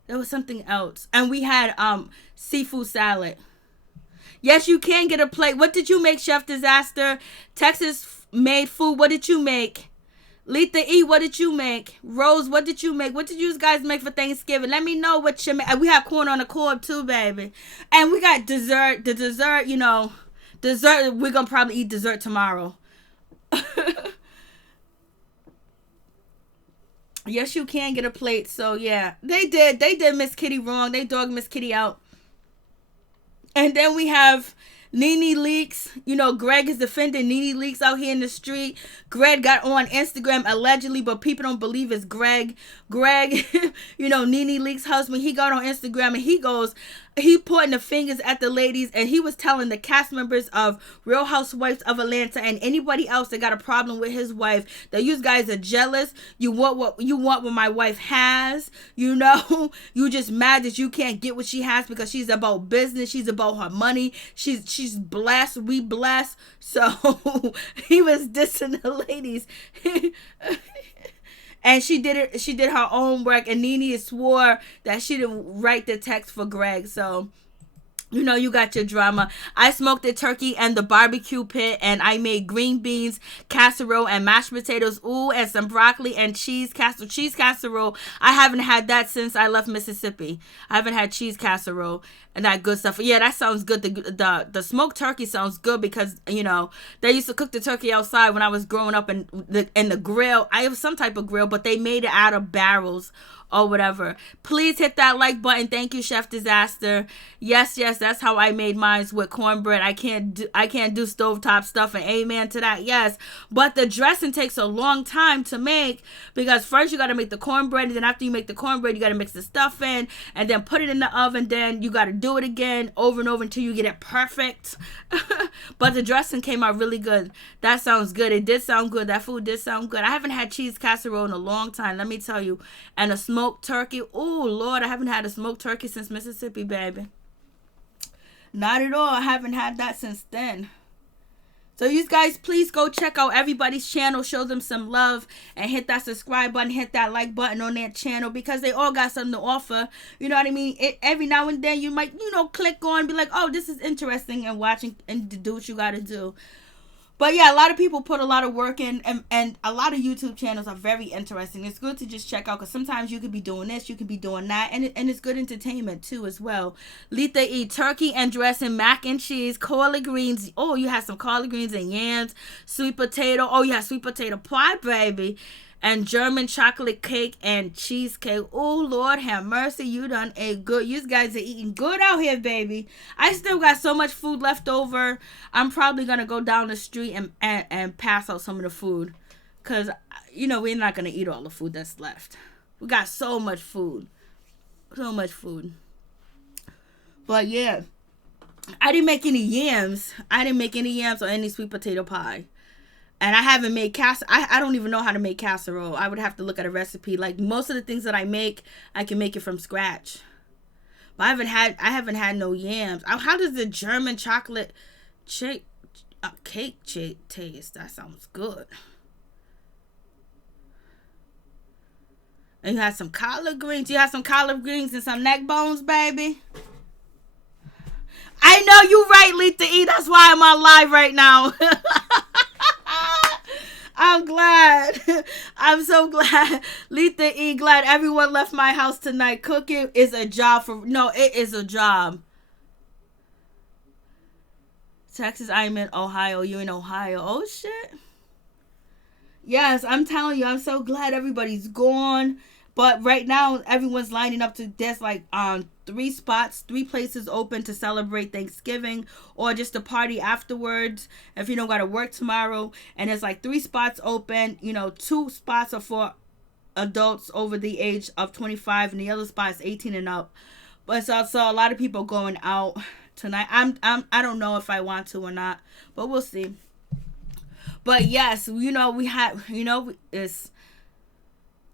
there was something else. And we had seafood salad. Yes, you can get a plate. What did you make, Chef Disaster? Texas Made Food, what did you make? Letha E, what did you make? Rose, what did you make? What did you guys make for Thanksgiving? Let me know what you make. We have corn on the cob too, baby. And we got dessert. The dessert, dessert, we're going to probably eat dessert tomorrow. Yes, you can get a plate. So, yeah. They did Miss Kitty wrong. They dogged Miss Kitty out. And then we have Nene Leakes, Greg is defending Nene Leakes out here in the street. Greg got on Instagram allegedly, but people don't believe it's Greg. Greg, Nene Leakes' husband, he got on Instagram and he pointing the fingers at the ladies, and he was telling the cast members of Real Housewives of Atlanta and anybody else that got a problem with his wife that you guys are jealous. You want what my wife has. You just mad that you can't get what she has because she's about business. She's about her money. She's blessed. We blessed. So he was dissing the ladies. And she did her own work, and Nene swore that she didn't write the text for Greg. So you got your drama. I smoked the turkey and the barbecue pit, and I made green beans casserole and mashed potatoes, and some broccoli and cheese casserole. I haven't had that since I left Mississippi. I haven't had cheese casserole and that good stuff. Yeah, that sounds good. The smoked turkey sounds good because they used to cook the turkey outside when I was growing up, in the grill. I have some type of grill, but they made it out of barrels or whatever. Please hit that like button. Thank you, Chef Disaster. Yes, that's how I made mine, with cornbread. I can't do stovetop stuff, and amen to that. Yes, but the dressing takes a long time to make because first you got to make the cornbread, and then after you make the cornbread, you got to mix the stuff in and then put it in the oven. Then you got to do it again over and over until you get it perfect. But the dressing came out really good. That sounds good. It did sound good. That food did sound good. I haven't had cheese casserole in a long time, let me tell you. And a smoked turkey. Oh, Lord, I haven't had a smoked turkey since Mississippi, baby. Not at all. I haven't had that since then. So you guys, please go check out everybody's channel. Show them some love and hit that subscribe button. Hit that like button on their channel because they all got something to offer. You know what I mean? Every now and then you might, click on, be like, oh, this is interesting, and watching and do what you got to do. But yeah, a lot of people put a lot of work in, and a lot of YouTube channels are very interesting. It's good to just check out because sometimes you could be doing this, you could be doing that, and it's good entertainment too as well. Letha E, turkey and dressing, mac and cheese, collard greens. Oh, you had some collard greens and yams, sweet potato. Oh, you had sweet potato pie, baby. And German chocolate cake and cheesecake. Oh, Lord have mercy. You done a good. You guys are eating good out here, baby. I still got so much food left over. I'm probably going to go down the street and pass out some of the food. Because, we're not going to eat all the food that's left. We got so much food. So much food. But, yeah. I didn't make any yams. Or any sweet potato pie. And I haven't made I don't even know how to make casserole. I would have to look at a recipe. Like most of the things that I make, I can make it from scratch. But I haven't had no yams. How does the German chocolate cake taste? That sounds good. And you have some collard greens. You have some collard greens and some neck bones, baby. I know you right, Letha E. That's why I'm on live right now. I'm glad. I'm so glad. Letha E, glad everyone left my house tonight. Cooking is a job it is a job. Texas, I'm in Ohio. You in Ohio. Oh, shit. Yes, I'm telling you, I'm so glad everybody's gone. But right now, everyone's lining up to, there's like 3 places open to celebrate Thanksgiving or just a party afterwards if you don't got to work tomorrow. And there's like 3 spots open. 2 spots are for adults over the age of 25 and the other spot is 18 and up. But so a lot of people going out tonight. I don't know if I want to or not, but we'll see. But yes, we have, it's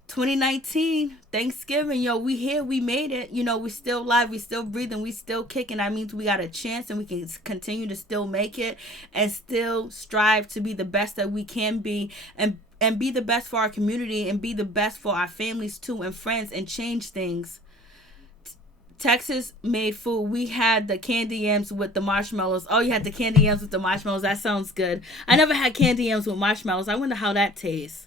2019, Thanksgiving, we here, we made it, we still alive, we still breathing, we still kicking. That means we got a chance and we can continue to still make it and still strive to be the best that we can be and be the best for our community and be the best for our families too and friends and change things. Texas made food. We had the candy yams with the marshmallows. Oh, you had the candy yams with the marshmallows. That sounds good. I never had candy yams with marshmallows. I wonder how that tastes.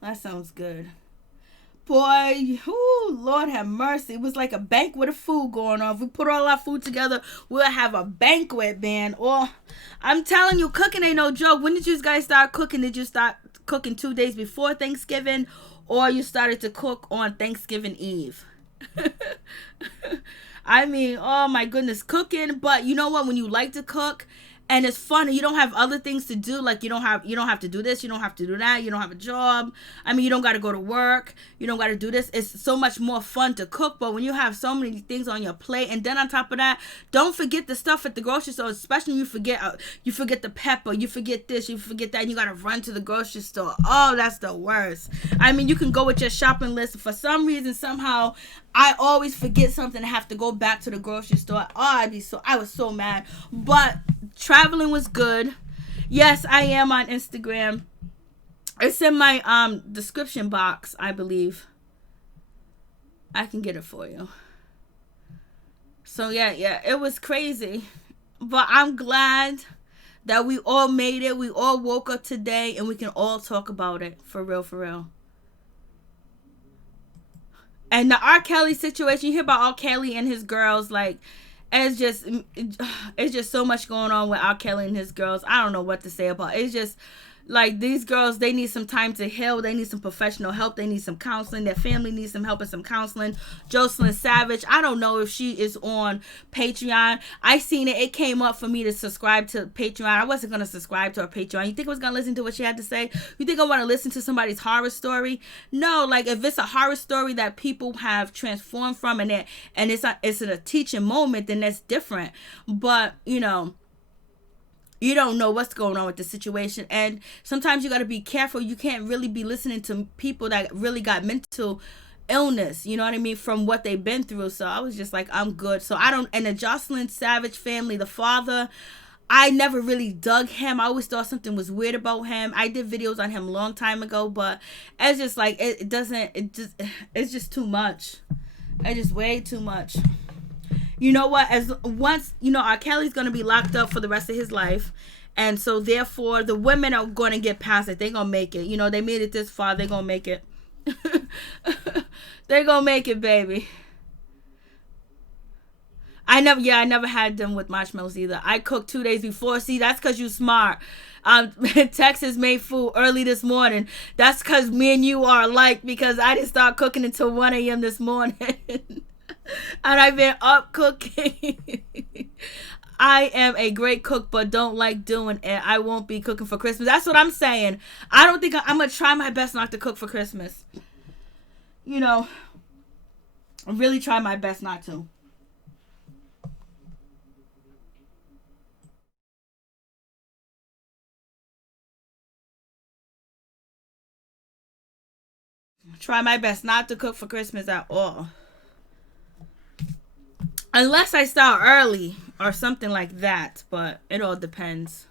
That sounds good. Boy, Lord have mercy. It was like a banquet of food going on. If we put all our food together, we'll have a banquet, man. Or, I'm telling you, cooking ain't no joke. When did you guys start cooking? Did you start cooking 2 days before Thanksgiving? Or you started to cook on Thanksgiving Eve? I mean, oh my goodness, cooking. But you know what? When you like to cook and it's fun, and you don't have other things to do. Like you don't have to do this. You don't have to do that. You don't have a job. I mean, you don't got to go to work. You don't got to do this. It's so much more fun to cook. But when you have so many things on your plate, and then on top of that, don't forget the stuff at the grocery store. Especially when you forget the pepper. You forget this. You forget that. And you got to run to the grocery store. Oh, that's the worst. I mean, you can go with your shopping list. For some reason, somehow, I always forget something and have to go back to the grocery store. Oh, I was so mad. But traveling was good. Yes, I am on Instagram. It's in my description box, I believe. I can get it for you. So yeah, it was crazy. But I'm glad that we all made it. We all woke up today and we can all talk about it. For real, for real. And the R. Kelly situation, you hear about R. Kelly and his girls, like, it's just so much going on with R. Kelly and his girls. I don't know what to say about it. It's just like these girls, they need some time to heal. They need some professional help. They need some counseling. Their family needs some help and some counseling. Jocelyn Savage, I don't know if she is on Patreon. I seen it. It came up for me to subscribe to Patreon. I wasn't going to subscribe to her Patreon. You think I was going to listen to what she had to say? You think I want to listen to somebody's horror story? No, like if it's a horror story that people have transformed from and it's a teaching moment, then that's different. But, you don't know what's going on with the situation, and sometimes you got to be careful. You can't really be listening to people that really got mental illness, you know what I mean, from what they've been through. So I was just like, I'm good. So and the Jocelyn Savage family, the father, I never really dug him. I always thought something was weird about him. I did videos on him a long time ago, but it's just like it's just too much. It's just way too much. You know what? R. Kelly's going to be locked up for the rest of his life. And so, therefore, the women are going to get past it. They're going to make it. They made it this far. They're going to make it. They're going to make it, baby. I never had them with marshmallows either. I cooked 2 days before. See, that's because you smart. Texas made food early this morning. That's because me and you are alike, because I didn't start cooking until 1 a.m. this morning. And I've been up cooking. I am a great cook, but don't like doing it. I won't be cooking for Christmas. That's what I'm saying. I don't think I'm going to try my best not to cook for Christmas. I really try my best not to. Try my best not to cook for Christmas at all. Unless I start early or something like that, but it all depends.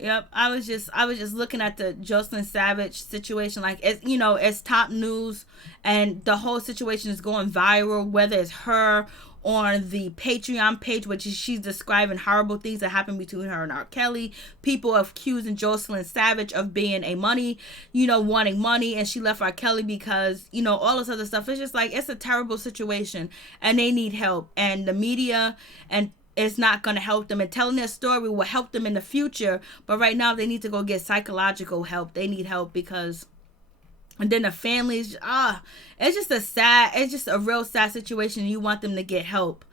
Yep, I was just looking at the Jocelyn Savage situation, like it's top news, and the whole situation is going viral. Whether it's her on the Patreon page, which she's describing horrible things that happened between her and R. Kelly. People accusing Jocelyn Savage of being wanting money, and she left R. Kelly because, all this other stuff. It's just like, it's a terrible situation, and they need help. And the media and it's not going to help them, and telling their story will help them in the future. But right now, they need to go get psychological help. They need help because... And then the families, it's just a real sad situation. You want them to get help.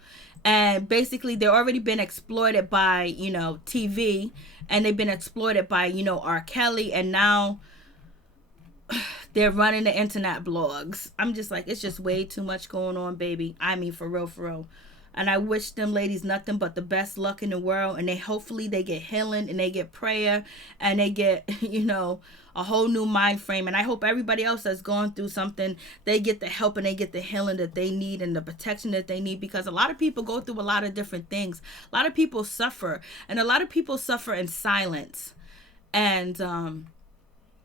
And basically, they've already been exploited by, TV. And they've been exploited by, R. Kelly. And now they're running the internet blogs. I'm just like, it's just way too much going on, baby. I mean, for real, for real. And I wish them ladies nothing but the best luck in the world. And hopefully they get healing and they get prayer and they get, a whole new mind frame. And I hope everybody else that's going through something, they get the help and they get the healing that they need and the protection that they need, because a lot of people go through a lot of different things. A lot of people suffer, and a lot of people suffer in silence. And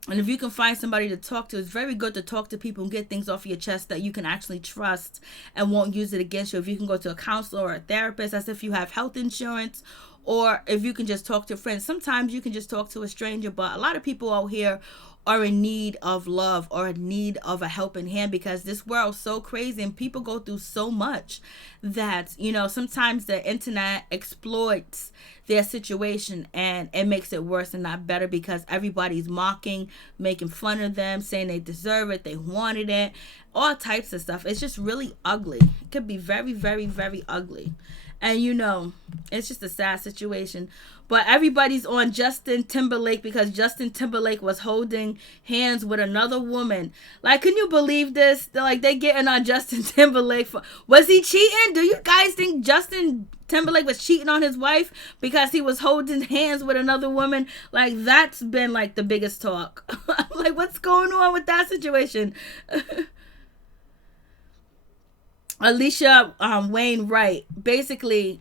if you can find somebody to talk to, it's very good to talk to people and get things off your chest that you can actually trust and won't use it against you. If you can go to a counselor or a therapist, as if you have health insurance, or if you can just talk to friends. Sometimes you can just talk to a stranger, but a lot of people out here are in need of love or in need of a helping hand, because this world's so crazy and people go through so much that, you know, sometimes the internet exploits their situation and it makes it worse and not better, because everybody's mocking, making fun of them, saying they deserve it, they wanted it, all types of stuff. It's just really ugly. It could be very, very, very ugly. And, you know, it's just a sad situation. But everybody's on Justin Timberlake because Justin Timberlake was holding hands with another woman. Like, can you believe this? They getting on Justin Timberlake for... Was he cheating? Do you guys think Justin Timberlake was cheating on his wife because he was holding hands with another woman? Like, that's been, like, the biggest talk. Like, what's going on with that situation? Alicia Wainwright, basically,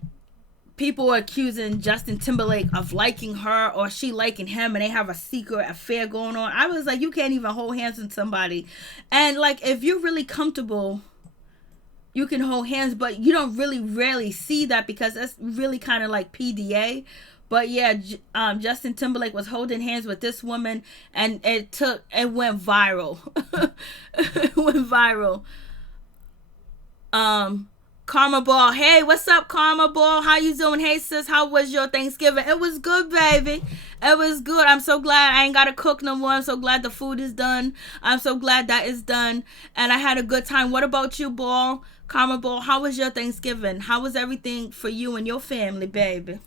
people are accusing Justin Timberlake of liking her or she liking him, and they have a secret affair going on. I was like, you can't even hold hands with somebody. And, like, if you're really comfortable, you can hold hands, but you don't really rarely see that because that's really kind of like PDA. But yeah, Justin Timberlake was holding hands with this woman, and it went viral. It went viral. Karma Ball, hey, what's up, Karma Ball? How you doing? Hey, sis, how was your Thanksgiving? It was good, baby. It was good. I'm so glad I ain't gotta cook no more. I'm so glad the food is done. I'm so glad that is done, and I had a good time. What about you, Ball? Karma Ball, how was your Thanksgiving? How was everything for you and your family, baby?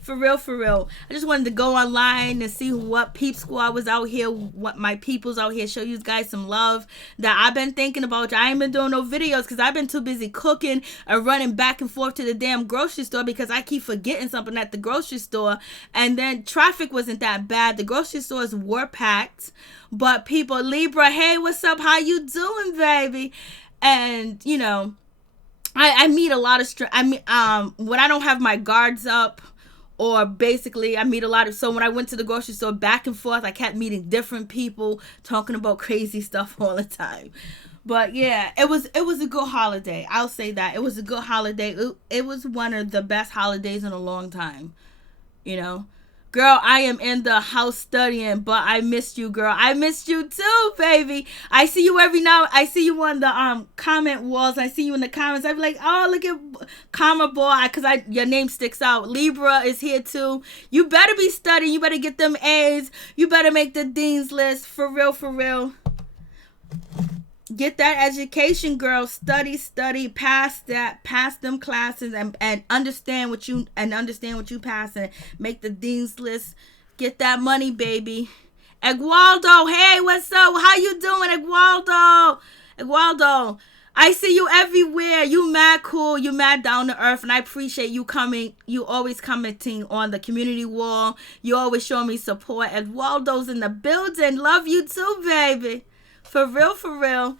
For real, for real. I just wanted to go online and see what Peep Squad was out here, what my people's out here, show you guys some love that I've been thinking about. I ain't been doing no videos because I've been too busy cooking and running back and forth to the damn grocery store because I keep forgetting something at the grocery store. And then traffic wasn't that bad. The grocery stores were packed. But people, Libra, hey, what's up? How you doing, baby? And, you know, I meet a lot of, when I don't have my guards up, or basically I meet a lot of, so when I went to the grocery store back and forth, I kept meeting different people talking about crazy stuff all the time. But yeah, it was a good holiday. I'll say that. It was a good holiday. It was one of the best holidays in a long time. You know? Girl, I am in the house studying, but I missed you, girl. I missed you too, baby. I see you every now. I see you on the comment walls. I see you in the comments. I'm like, oh, look at Karma Boy, because your name sticks out. Libra is here too. You better be studying. You better get them A's. You better make the dean's list. For real, for real. Get that education, girl. Study, pass them classes and understand what you pass and make the dean's list. Get that money, baby. Egualdo, hey, what's up? How you doing, Egualdo, I see you everywhere. You mad cool, you mad down to earth, and I appreciate you coming. You always commenting on the community wall. You always show me support. Egualdo's in the building. Love you too, baby. For real, for real.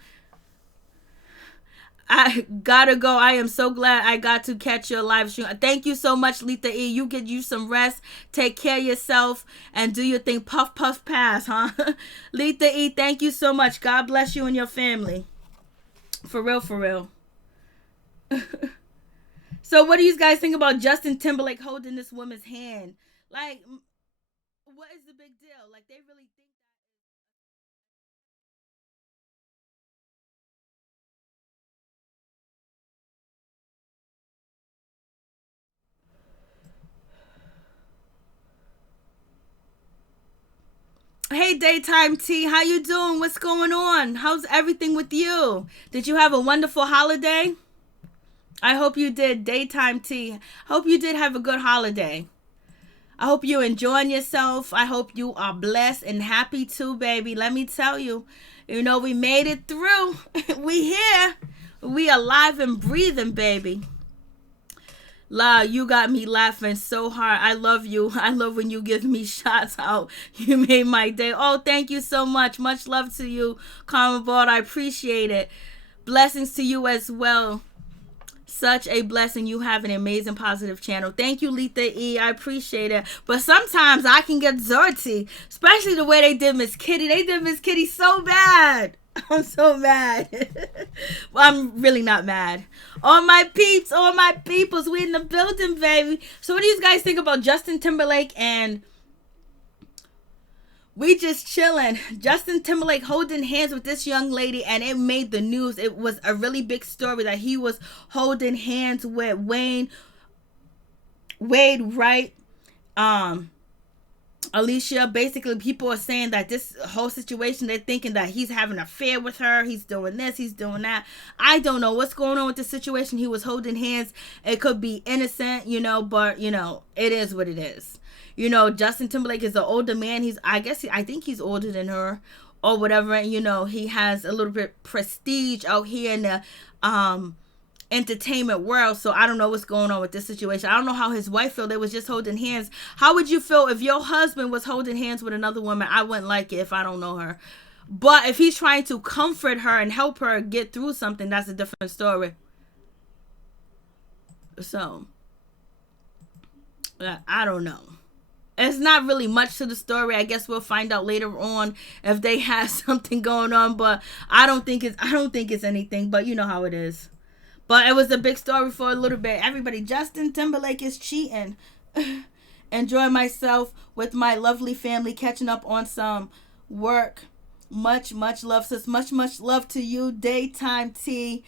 I gotta go. I am so glad I got to catch your live stream. Thank you so much, Letha E. You get you some rest. Take care of yourself and do your thing. Puff, puff, pass, huh? Letha E, thank you so much. God bless you and your family. For real, for real. So what do you guys think about Justin Timberlake holding this woman's hand? Like, what is the big deal? Like, they really think Hey, Daytime Tea, how you doing? What's going on? How's everything with you? Did you have a wonderful holiday? I hope you did, Daytime Tea. Hope you did have a good holiday. I hope you're enjoying yourself. I hope you are blessed and happy too, baby. Let me tell you, we made it through. We here. We alive and breathing, baby. La, you got me laughing so hard. I love you. I love when you give me shots out. You made my day. Oh, thank you so much. Much love to you, Karma Ball. I appreciate it. Blessings to you as well. Such a blessing. You have an amazing positive channel. Thank you, Letha E. I appreciate it. But sometimes I can get dirty, especially the way they did Miss Kitty. They did Miss Kitty so bad. I'm so mad. Well, I'm really not mad. All my peeps, all my peoples, we in the building, baby. So what do you guys think about Justin Timberlake and We just chilling. Justin Timberlake holding hands with this young lady, and it made the news. It was a really big story that he was holding hands with Wade Wright. Alicia, basically people are saying that this whole situation, they're thinking that he's having an affair with her, he's doing this, he's doing that. I don't know what's going on with this situation. He was holding hands. It could be innocent, but it is what it is. Justin Timberlake is an older man. I think he's older than her or whatever. He has a little bit prestige out here in the entertainment world. So I don't know what's going on with this situation. I don't know how his wife felt. They was just holding hands. How would you feel if your husband was holding hands with another woman? I wouldn't like it if I don't know her. But if he's trying to comfort her and help her get through something, that's a different story. So I don't know. It's not really much to the story. I guess we'll find out later on if they have something going on, but I don't think it's anything, but you know how it is. But it was a big story for a little bit. Everybody, Justin Timberlake is cheating. Enjoy myself with my lovely family, catching up on some work. Much love, sis. Much love to you, Daytime Tea.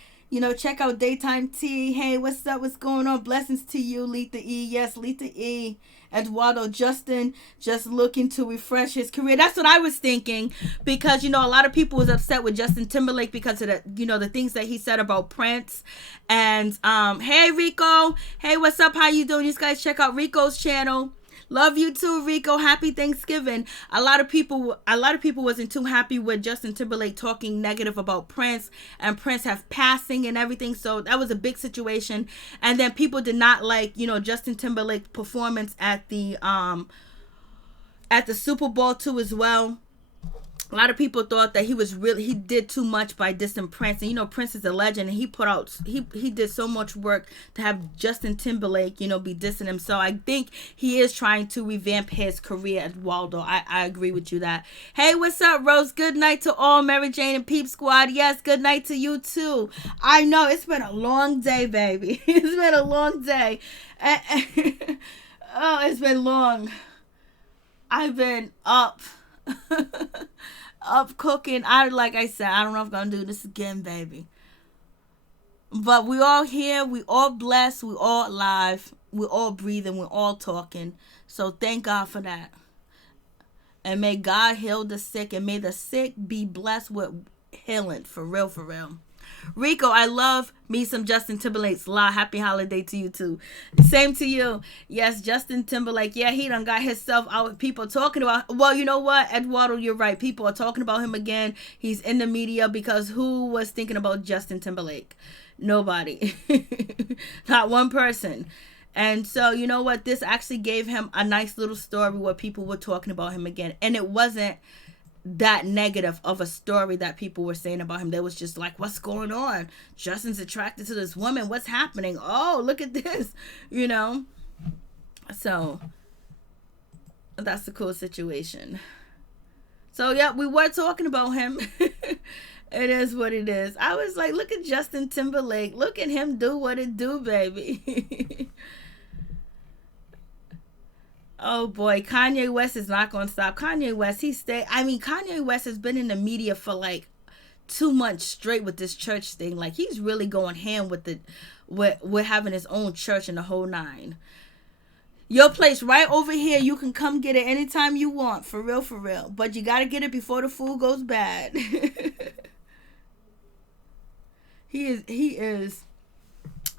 Check out Daytime Tea. Hey, what's up? What's going on? Blessings to you, Letha E. Yes, Letha E. Eduardo, Justin just looking to refresh his career. That's what I was thinking, because a lot of people was upset with Justin Timberlake because of the things that he said about Prince. And hey Rico, hey, what's up? How you doing? You guys check out Rico's channel. Love you too, Rico. Happy Thanksgiving. A lot of people wasn't too happy with Justin Timberlake talking negative about Prince, and Prince have passing and everything. So that was a big situation. And then people did not like, Justin Timberlake's performance at the Super Bowl too as well. A lot of people thought that he did too much by dissing Prince. And Prince is a legend, and he did so much work to have Justin Timberlake, be dissing him. So I think he is trying to revamp his career at Waldo. I agree with you that. Hey, what's up, Rose? Good night to all Mary Jane and Peep Squad. Yes, good night to you too. I know it's been a long day, baby. It's been a long day. Oh, it's been long. I've been up. Up cooking. Like I said, I don't know if I'm gonna do this again, baby. But we all here, we all blessed, we all alive, we all breathing, we're all talking. So thank God for that. And may God heal the sick, and may the sick be blessed with healing. For real, for real. Rico, I love me some Justin Timberlake's La. Happy holiday to you too. Same to you. Yes, Justin Timberlake. Yeah, he done got himself out with people talking about. Well, you know what, Eduardo, you're right. People are talking about him again. He's in the media because who was thinking about Justin Timberlake? Nobody. Not one person. And so, you know what? This actually gave him a nice little story where people were talking about him again. And it wasn't that negative of a story that people were saying about him. They was just like, what's going on? Justin's attracted to this woman. What's happening? Oh, look at this. So that's a cool situation. So yeah, we were talking about him. It is what it is. I was like, look at Justin Timberlake. Look at him do what it do, baby. Oh boy, Kanye West is not going to stop. Kanye West, Kanye West has been in the media for like 2 months straight with this church thing. Like, he's really going ham with with having his own church and the whole nine. Your place right over here, you can come get it anytime you want, for real, for real. But you got to get it before the food goes bad. He is.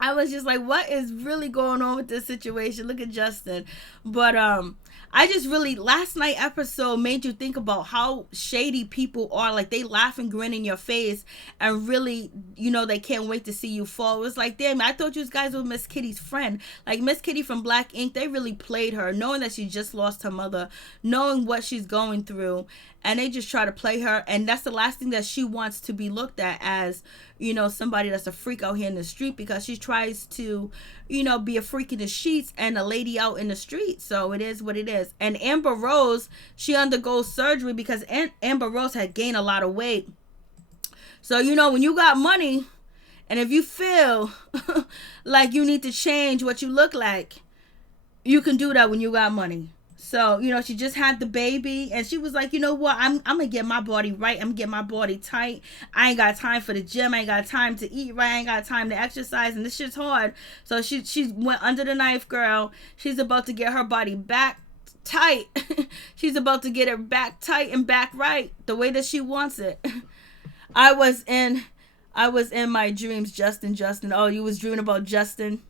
I was just like, what is really going on with this situation? Look at Justin. But I just really, last night episode made you think about how shady people are. Like, they laugh and grin in your face and really, they can't wait to see you fall. It was like, damn, I thought you guys were Miss Kitty's friend. Like, Miss Kitty from Black Ink, they really played her, knowing that she just lost her mother, knowing what she's going through. And they just try to play her. And that's the last thing that she wants to be looked at as, somebody that's a freak out here in the street, because she tries to, be a freak in the sheets and a lady out in the street. So it is what it is. And Amber Rose, she undergoes surgery because Amber Rose had gained a lot of weight. So, when you got money, and if you feel like you need to change what you look like, you can do that when you got money. So, she just had the baby and she was like, you know what? I'm going to get my body right. I'm going to get my body tight. I ain't got time for the gym. I ain't got time to eat right. I ain't got time to exercise. And this shit's hard. So she went under the knife, girl. She's about to get her body back tight. She's about to get her back tight and back right the way that she wants it. I was in my dreams, Justin. Oh, you was dreaming about Justin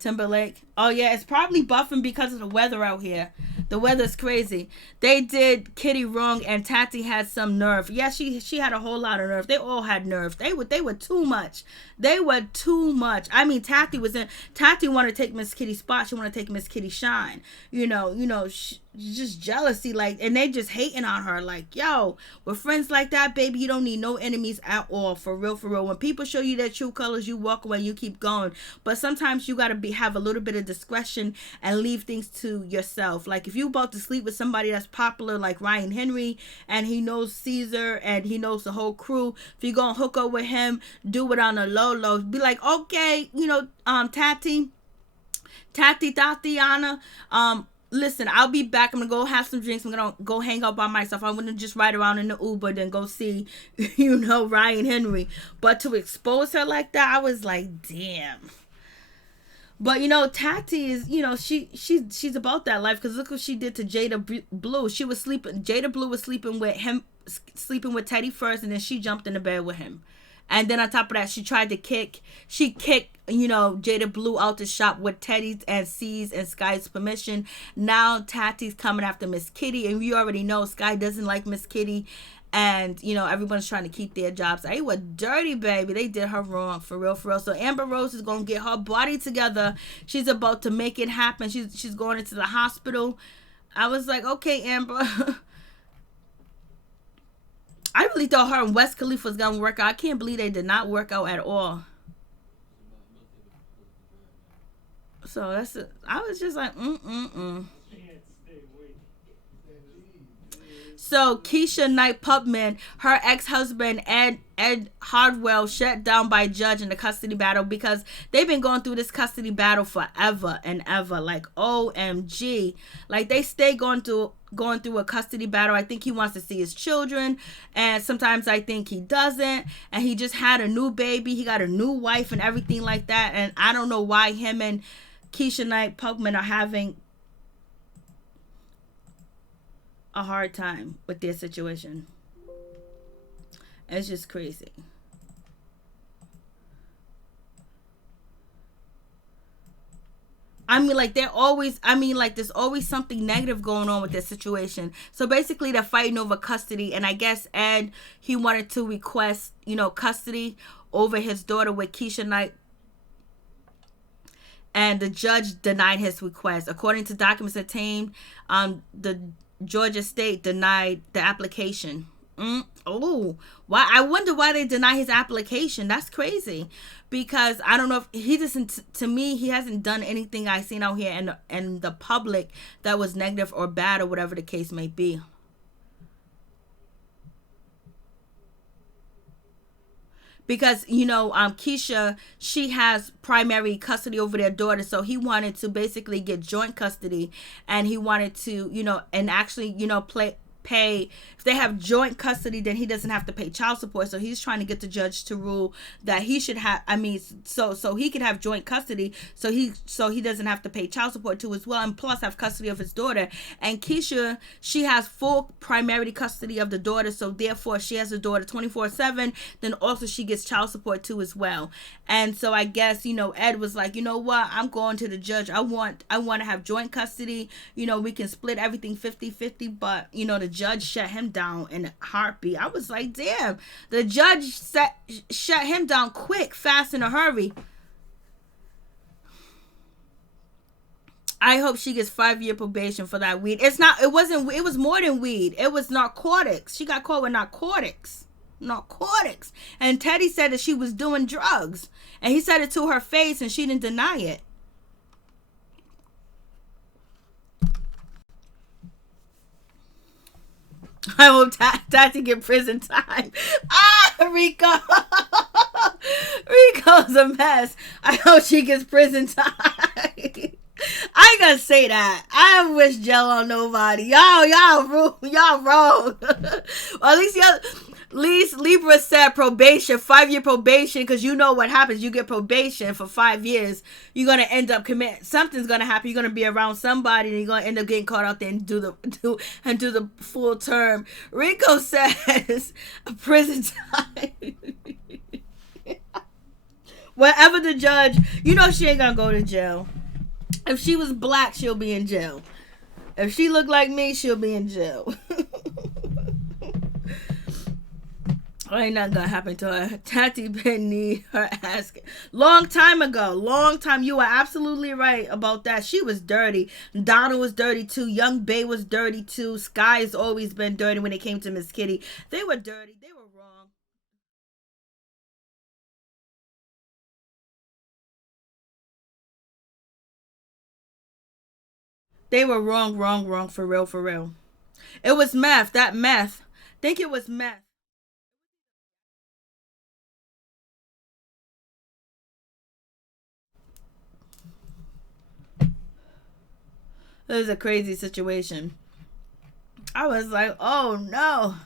Timberlake? Oh yeah, it's probably buffing because of the weather out here. The weather's crazy. They did Kitty wrong, and Tati had some nerve. Yeah, she had a whole lot of nerve. They all had nerve. They were too much. They were too much. I mean, Tati wanted to take Miss Kitty's spot. She wanted to take Miss Kitty shine. Just jealousy, like, and they just hating on her. Like, yo, with friends like that, baby, you don't need no enemies at all. For real, for real. When people show you their true colors, you walk away, you keep going. But sometimes you gotta have a little bit of discretion and leave things to yourself. Like, if you about to sleep with somebody that's popular like Ryan Henry, and he knows Caesar and he knows the whole crew, if you gonna hook up with him, do it on a low. Be like, okay, Tatiana, listen, I'll be back. I'm gonna go have some drinks. I'm gonna go hang out by myself. I wouldn't just ride around in the Uber then go see, Ryan Henry. But to expose her like that, I was like, damn. But Tati is, she's about that life, because look what she did to Jada Blue. Jada Blue was sleeping with Teddy first, and then she jumped in the bed with him. And then on top of that, she kicked Jada Blue out the shop with Teddy's and C's and Sky's permission. Now Tati's coming after Miss Kitty, and you already know Sky doesn't like Miss Kitty. And, everyone's trying to keep their jobs. They were dirty, baby. They did her wrong, for real, for real. So Amber Rose is going to get her body together. She's about to make it happen. She's going into the hospital. I was like, okay, Amber. I really thought her and West Khalifa was going to work out. I can't believe they did not work out at all. So that's it. I was just like, So Keisha Knight Pubman, her ex-husband Ed Hardwell, shut down by judge in the custody battle, because they've been going through this custody battle forever and ever. Like, OMG. Like, they stay going through a custody battle. I think he wants to see his children, and sometimes I think he doesn't. And he just had a new baby. He got a new wife and everything like that. And I don't know why him and Keisha Knight Pubman are having a hard time with their situation. It's just crazy. I mean, like, there's always something negative going on with this situation. So basically, they're fighting over custody, and I guess Ed, he wanted to request, custody over his daughter with Keisha Knight, and the judge denied his request. According to documents obtained, the Georgia State denied the application. Oh, why? I wonder why they deny his application. That's crazy, because I don't know if he doesn't. To me, he hasn't done anything I've seen out here and the public that was negative or bad or whatever the case may be. Because, Keisha, she has primary custody over their daughter. So he wanted to basically get joint custody. And he wanted to, and actually, pay. If they have joint custody, then he doesn't have to pay child support. So he's trying to get the judge to rule that he should have, so he could have joint custody. So he doesn't have to pay child support too as well. And plus have custody of his daughter. And Keisha, she has full primary custody of the daughter. So therefore she has a daughter 24/7. Then also she gets child support too as well. And so I guess, Ed was like, you know what? I'm going to the judge. I want to have joint custody. We can split everything 50-50. But, the judge shut him down in a heartbeat. I was like, damn, the judge shut him down quick, fast, in a hurry. I hope she gets 5-year probation for that weed. It was more than weed. It was narcotics. She got caught with narcotics. And Teddy said that she was doing drugs. And he said it to her face, and she didn't deny it. I hope Tati get prison time. Rico. Rico's a mess. I hope she gets prison time. I gonna say that. I don't wish jail on nobody. Y'all wrong. Or at least Libra said probation, 5-year probation, because you know what happens. You get probation for 5 years. You're gonna end up committing. Something's gonna happen. You're gonna be around somebody, and you're gonna end up getting caught out there and do the full term. Rico says prison time. Wherever the judge, you know she ain't gonna go to jail. If she was black, she'll be in jail. If she looked like me, she'll be in jail. Ain't nothing gonna happen to her. Tati been need her ass. Long time ago. You are absolutely right about that. She was dirty. Donna was dirty too. Young Bay was dirty too. Sky has always been dirty when it came to Miss Kitty. They were dirty. They were wrong. They were wrong, for real. It was meth. That meth. Think it was meth. It was a crazy situation. I was like, oh no.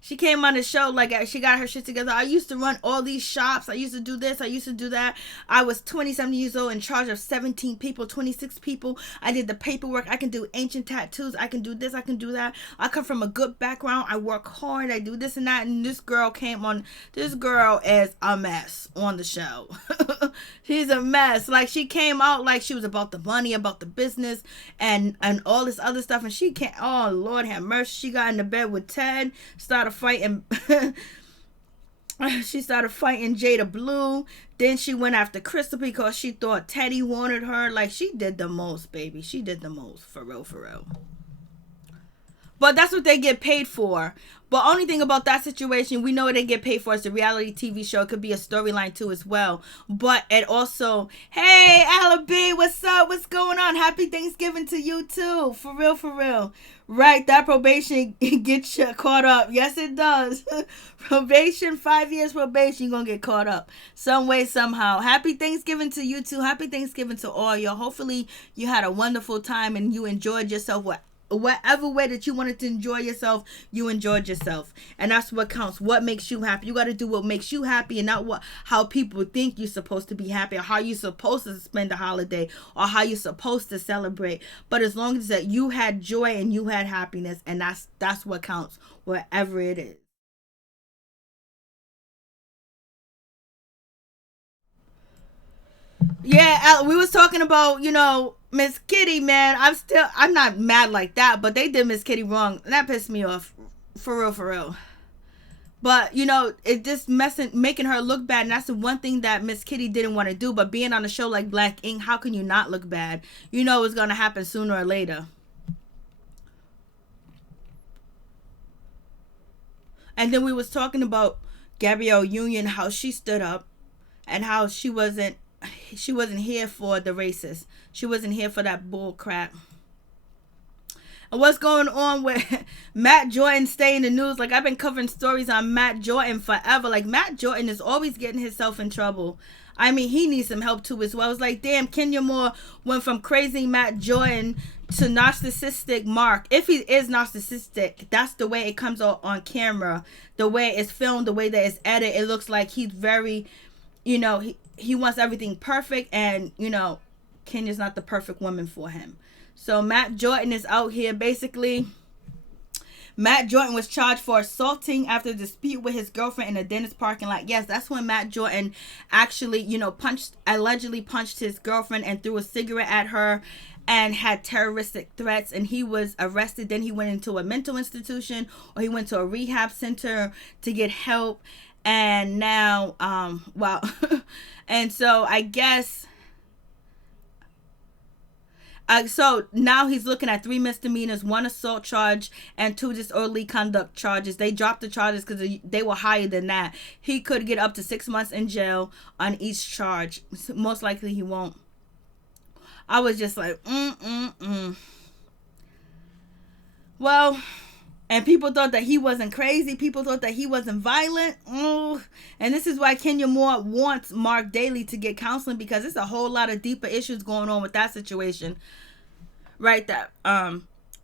She came on the show like she got her shit together. I used to run all these shops. I used to do this. I used to do that. I was 27 years old in charge of 17 people, 26 people. I did the paperwork. I can do ancient tattoos. I can do this. I can do that. I come from a good background. I work hard. I do this and that. And this girl came on. This girl is a mess on the show. She's a mess. Like, she came out like she was about the money, about the business, and all this other stuff. And she can't. Oh, Lord have mercy. She got into bed with Ted. Started fighting. She started fighting Jada Blue. Then she went after Crystal because she thought Teddy wanted her. Like, she did the most, baby. She did the most. For real. But that's what they get paid for. But only thing about that situation, we know what they get paid for. It's a reality TV show. It could be a storyline too as well. But it also, hey, Ella B, what's up? What's going on? Happy Thanksgiving to you too. For real. Right, that probation gets you caught up. Yes, it does. Probation, 5 years probation, you're going to get caught up. Some way, somehow. Happy Thanksgiving to you too. Happy Thanksgiving to all y'all. Hopefully you had a wonderful time and you enjoyed yourself. Whatever way that you wanted to enjoy yourself, you enjoyed yourself, and that's what counts. What makes you happy? You got to do what makes you happy, and not how people think you're supposed to be happy, or how you're supposed to spend the holiday, or how you're supposed to celebrate. But as long as that you had joy and you had happiness, and that's what counts, wherever it is. Yeah, we was talking about, Miss Kitty, man. I'm not mad like that, but they did Miss Kitty wrong. And that pissed me off. For real. But, it just making her look bad. And that's the one thing that Miss Kitty didn't want to do. But being on a show like Black Ink, how can you not look bad? You know it's going to happen sooner or later. And then we was talking about Gabrielle Union, how she stood up and how she wasn't here for the racists. She wasn't here for that bull crap. And what's going on with Matt Jordan stay in the news? Like, I've been covering stories on Matt Jordan forever. Like, Matt Jordan is always getting himself in trouble. I mean, he needs some help too as well. I was like, damn, Kenya Moore went from crazy Matt Jordan to narcissistic Mark. If he is narcissistic, that's the way it comes out on camera. The way it's filmed, the way that it's edited, it looks like he's very, he wants everything perfect, and, Kenya's not the perfect woman for him. So Matt Jordan is out here. Basically, Matt Jordan was charged for assaulting after a dispute with his girlfriend in a dentist parking lot. Yes, that's when Matt Jordan actually, allegedly punched his girlfriend and threw a cigarette at her and had terroristic threats, and he was arrested. Then he went into a mental institution, or he went to a rehab center to get help. And now, and so I guess, so now he's looking at 3 misdemeanors, 1 assault charge, and 2 disorderly conduct charges. They dropped the charges because they were higher than that. He could get up to 6 months in jail on each charge. Most likely he won't. I was just like, Well, and people thought that he wasn't crazy. People thought that he wasn't violent. And this is why Kenya Moore wants Mark Daly to get counseling, because there's a whole lot of deeper issues going on with that situation. Right, that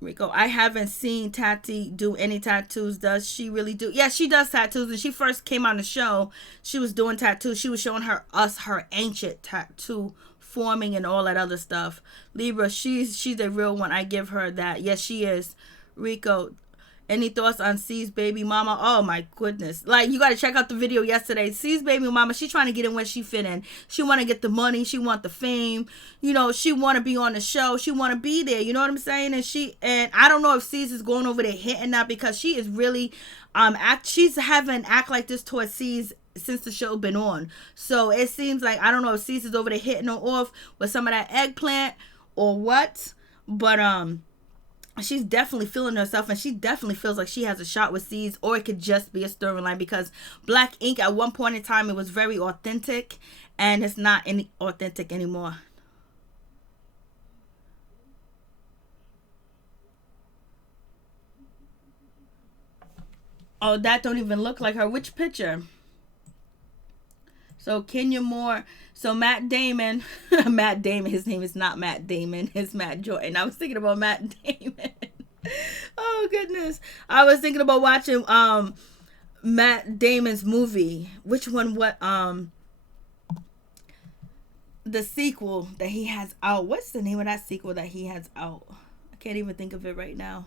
Rico, I haven't seen Tati do any tattoos. Does she really do? Yeah, she does tattoos. When she first came on the show, she was doing tattoos. She was showing us her ancient tattoo forming and all that other stuff. Libra, she's a real one. I give her that. Yes, she is. Rico, any thoughts on C's baby mama? Oh my goodness. Like, you gotta check out the video yesterday. C's baby mama, she trying to get in where she fit in. She wanna get the money, she want the fame, you know, she wanna be on the show, she wanna be there, you know what I'm saying? And I don't know if C's is going over there hitting that, because she is really she's having act like this towards C's since the show been on. So it seems like, I don't know if C's is over there hitting her off with some of that eggplant or what, but she's definitely feeling herself, and she definitely feels like she has a shot with C's, or it could just be a storyline, because Black Ink at one point in time, it was very authentic, and it's not any authentic anymore. Oh, that don't even look like her. Which picture? So Kenya Moore. So Matt Damon. Matt Damon. His name is not Matt Damon. It's Matt Jordan. I was thinking about Matt Damon. Oh goodness. I was thinking about watching Matt Damon's movie. Which one? What the sequel that he has out. What's the name of that sequel that he has out? I can't even think of it right now.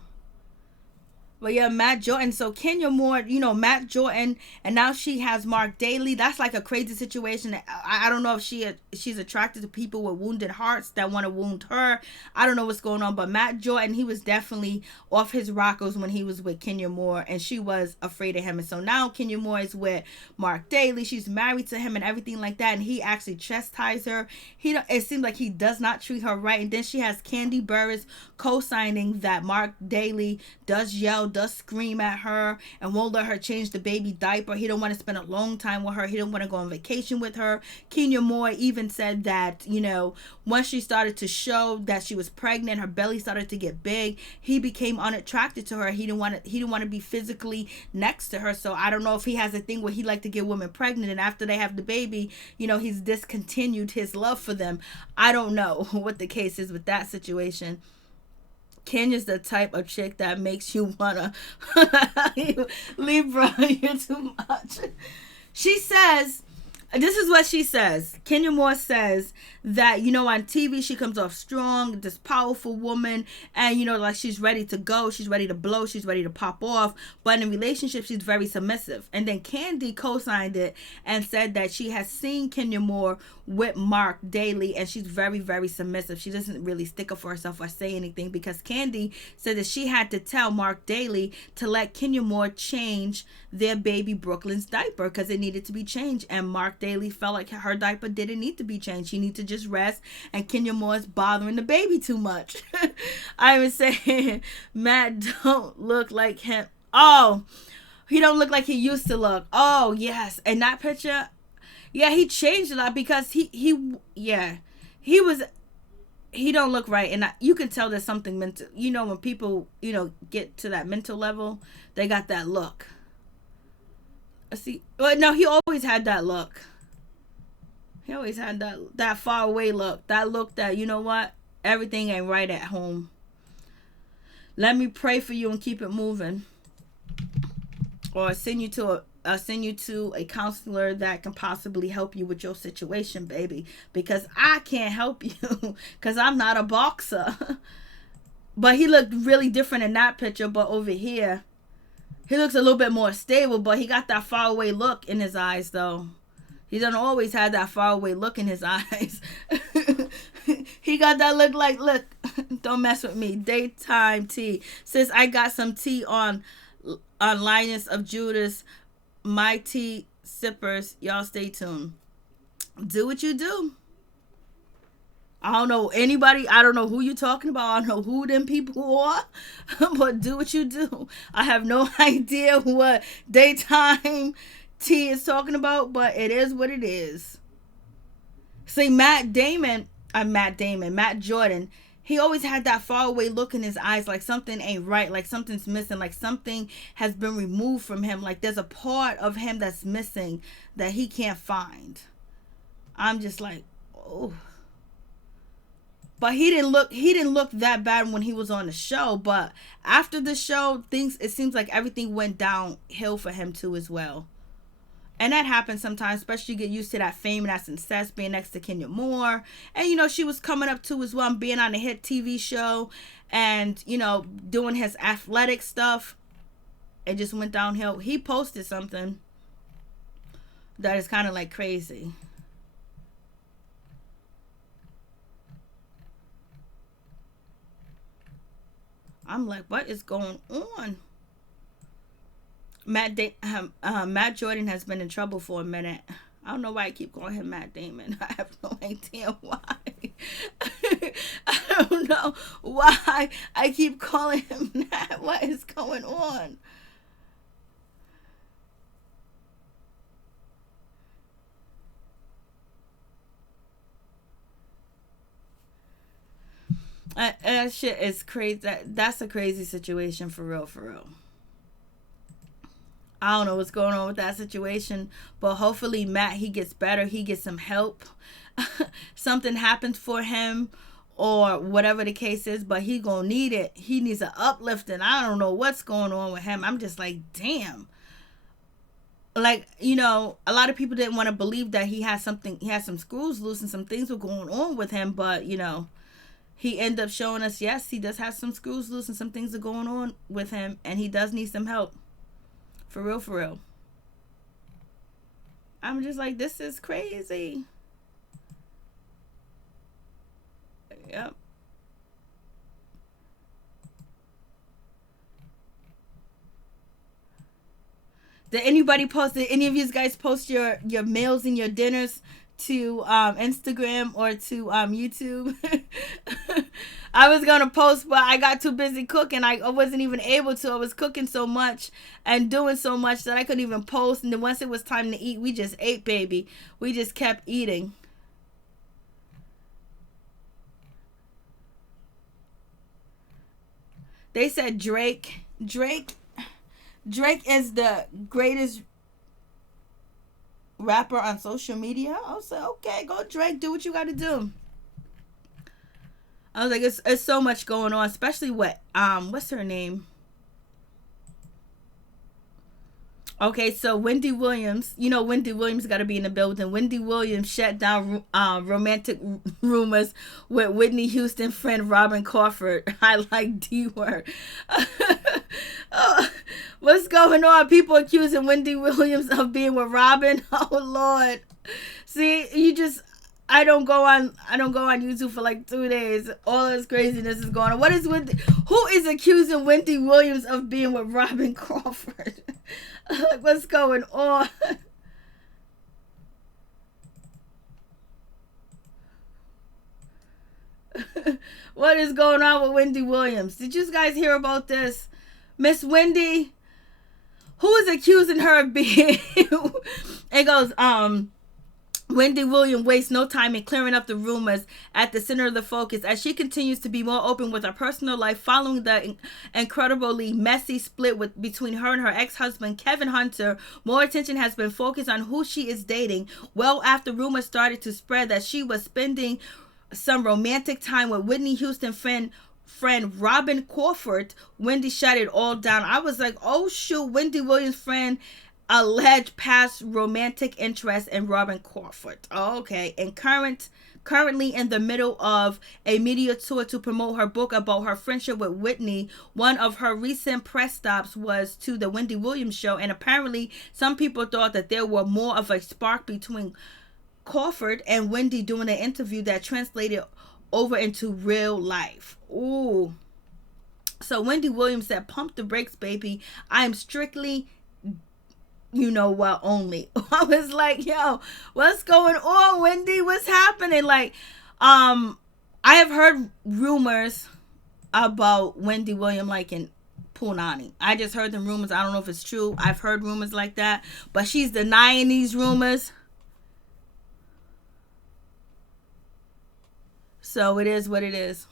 But yeah, Matt Jordan. So Kenya Moore, you know, Matt Jordan, and now she has Mark Daly. That's like a crazy situation. I don't know if she's attracted to people with wounded hearts that want to wound her. I don't know what's going on. But Matt Jordan, he was definitely off his rockers when he was with Kenya Moore, and she was afraid of him. And so now Kenya Moore is with Mark Daly. She's married to him and everything like that. And he actually chastised her. It seems like he does not treat her right. And then she has Candy Burris co-signing that Mark Daly does yell, does scream at her, and won't let her change the baby diaper. He don't want to spend a long time with her. He don't want to go on vacation with her. Kenya Moore even said that, you know, once she started to show that she was pregnant, her belly started to get big, he became unattracted to her. He didn't want to be physically next to her. So I don't know if he has a thing where he like to get women pregnant, and after they have the baby, you know, he's discontinued his love for them. I don't know what the case is with that situation. Kenya's the type of chick that makes you wanna Libra, you're too much. She says, this is what she says. Kenya Moore says that, you know, on TV she comes off strong, this powerful woman, and, you know, like she's ready to go, she's ready to blow, she's ready to pop off, but in relationships she's very submissive. And then Candy co-signed it and said that she has seen Kenya Moore with Mark Daly, and she's very, very submissive. She doesn't really stick up for herself or say anything, because Candy said that she had to tell Mark Daly to let Kenya Moore change their baby Brooklyn's diaper, because it needed to be changed, and Mark Daly felt like her diaper didn't need to be changed. She needed to just rest, and Kenya Moore's bothering the baby too much. I was saying Matt don't look like him. Oh, he don't look like he used to look. Oh yes, and that picture, yeah, he changed a lot, because he don't look right, and you can tell there's something mental. You know, when people, you know, get to that mental level, they got that look. See, well, no, he always had that look. He always had that far away look. That look that, you know what, everything ain't right at home. Let me pray for you and keep it moving, or send you to a counselor that can possibly help you with your situation, baby, because I can't help you because I'm not a boxer. But he looked really different in that picture. But over here, he looks a little bit more stable, but he got that far away look in his eyes, though. He doesn't always have that far away look in his eyes. He got that look like, look, don't mess with me. Daytime tea. Sis, I got some tea on Linus of Judas. My tea sippers. Y'all stay tuned. Do what you do. I don't know anybody. I don't know who you're talking about. I don't know who them people are. But do what you do. I have no idea what daytime tea is talking about, but it is what it is. See, Matt Jordan, he always had that far away look in his eyes, like something ain't right, like something's missing, like something has been removed from him, like there's a part of him that's missing that he can't find. I'm just like, oh. But he didn't look that bad when he was on the show. But after the show, it seems like everything went downhill for him too as well. And that happens sometimes, especially you get used to that fame and that success, being next to Kenya Moore. And, she was coming up too as well, and being on a hit TV show and, doing his athletic stuff. It just went downhill. He posted something that is kind of like crazy. I'm like, what is going on? Matt Jordan has been in trouble for a minute. I don't know why I keep calling him Matt Damon. I have no idea why. I don't know why I keep calling him that. What is going on? That shit is crazy. That's a crazy situation for real, for real. I don't know what's going on with that situation, but hopefully Matt, he gets better. He gets some help. Something happens for him or whatever the case is, but he gonna need it. He needs an uplifting. I don't know what's going on with him. I'm just like, damn. Like, a lot of people didn't want to believe that he had some screws loose and some things were going on with him, but, he ended up showing us, yes, he does have some screws loose and some things are going on with him, and he does need some help. For real, for real. I'm just like, this is crazy. Yep. Did any of you guys post your meals and your dinners to Instagram or to YouTube? I was gonna post, but I got too busy cooking. I wasn't even able to. I was cooking so much and doing so much that I couldn't even post. And then once it was time to eat, we just ate, baby. We just kept eating. They said Drake is the greatest rapper on social media. I was like, okay, go Drake, do what you got to do. I was like, it's so much going on, especially what's her name? Okay, so Wendy Williams, Wendy Williams got to be in the building. Wendy Williams shut down romantic rumors with Whitney Houston friend Robin Crawford. I like D word. What's going on? People accusing Wendy Williams of being with Robin. Oh Lord. See, I don't go on YouTube for like 2 days. All this craziness is going on. Who is accusing Wendy Williams of being with Robin Crawford? What's going on? What is going on with Wendy Williams? Did you guys hear about this? Miss Wendy, who is accusing her of being it goes, Wendy Williams wastes no time in clearing up the rumors at the center of the focus as she continues to be more open with her personal life following the incredibly messy split between her and her ex-husband Kevin Hunter. More attention has been focused on who she is dating well after rumors started to spread that she was spending some romantic time with Whitney Houston friend Robin Crawford. Wendy shut it all down. I was like, oh shoot, Wendy Williams' friend alleged past romantic interest in Robin Crawford. Oh, okay. And currently in the middle of a media tour to promote her book about her friendship with Whitney. One of her recent press stops was to the Wendy Williams show, and apparently some people thought that there were more of a spark between Crawford and Wendy during an interview that translated over into real life. Ooh. So Wendy Williams said, "Pump the brakes, baby. I am strictly only." I was like, yo, what's going on, Wendy? What's happening? Like, I have heard rumors about Wendy Williams liking Punani. I just heard the rumors. I don't know if it's true. I've heard rumors like that, but she's denying these rumors. So it is what it is.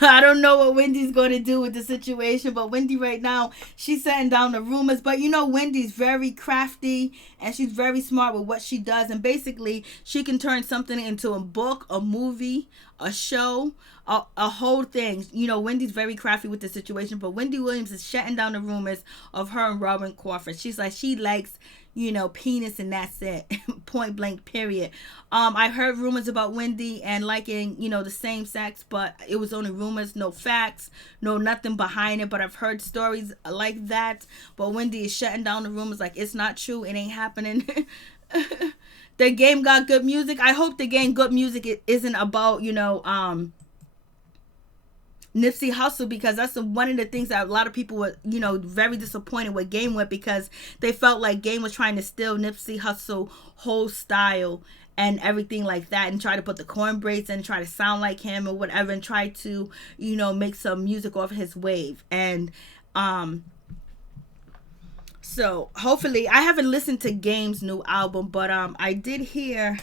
I don't know what Wendy's going to do with the situation, but Wendy right now, she's setting down the rumors. But you know, Wendy's very crafty and she's very smart with what she does. And basically, she can turn something into a book, a movie, a show, a whole thing. You know, Wendy's very crafty with the situation. But Wendy Williams is shutting down the rumors of her and Robin Crawford. She's like, she likes, you know, penis and that's it. Point blank, period. I heard rumors about Wendy and liking, you know, the same sex, but it was only rumors, no facts, no nothing behind it. But I've heard stories like that. But Wendy is shutting down the rumors like it's not true. It ain't happening. The game got good music. I hope the game good music isn't about, you know, Nipsey Hussle, because that's one of the things that a lot of people were, you know, very disappointed with Game with, because they felt like Game was trying to steal Nipsey Hussle whole style and everything like that, and try to put the corn braids and try to sound like him or whatever, and try to, you know, make some music off his wave. And so hopefully, I haven't listened to Game's new album, but I did hear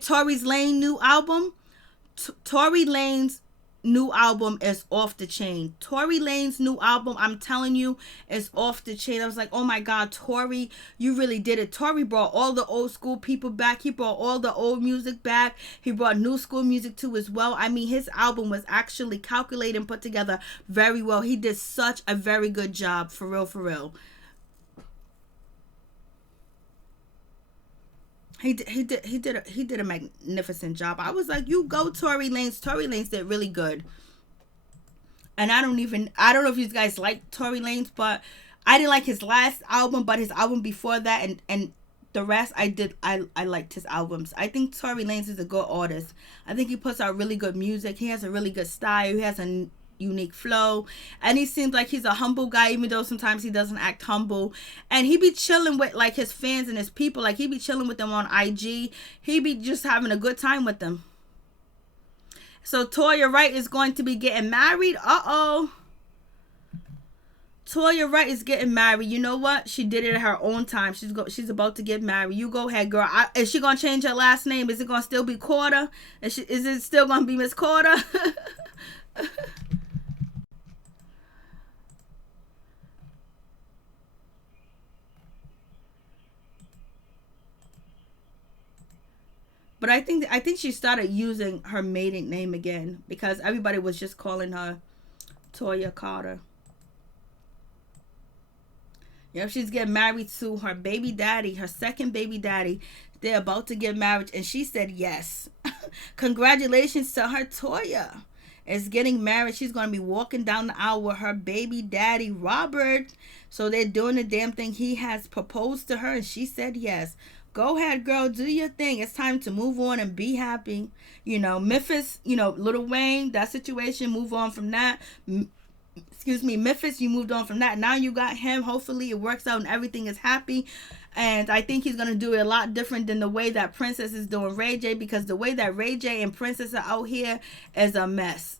Tory Lanez's new album. Tory Lanez's new album is off the chain. Tory Lanez's new album, I'm telling you, is off the chain. I was like, oh my God, Tory, you really did it. Tory brought all the old school people back. He brought all the old music back. He brought new school music too as well. I mean, his album was actually calculated and put together very well. He did such a very good job, for real, for real. He did a magnificent job. I was like, you go Tory Lanez. Tory Lanez did really good. And I don't know if you guys like Tory Lanez, but I didn't like his last album, but his album before that and the rest I liked his albums. I think Tory Lanez is a good artist. I think he puts out really good music. He has a really good style. He has a unique flow, and he seems like he's a humble guy, even though sometimes he doesn't act humble. And he be chilling with like his fans and his people. Like he be chilling with them on IG. He be just having a good time with them. So Toya Wright is going to be getting married. Toya Wright is getting married. You know what? She did it at her own time. She's about to get married. You go ahead, girl. Is she gonna change her last name? Is it gonna still be Carter? Is it still gonna be Miss Carter? But I think she started using her maiden name again, because everybody was just calling her Toya Carter. Yep, she's getting married to her baby daddy, her second baby daddy. They're about to get married, and she said yes. Congratulations to her. Toya is getting married. She's going to be walking down the aisle with her baby daddy, Robert. So they're doing the damn thing. He has proposed to her, and she said yes. Go ahead, girl. Do your thing. It's time to move on and be happy. You know, Memphis, you know, Lil Wayne, that situation, move on from that. Memphis, you moved on from that. Now you got him. Hopefully it works out and everything is happy. And I think he's going to do it a lot different than the way that Princess is doing Ray J, because the way that Ray J and Princess are out here is a mess.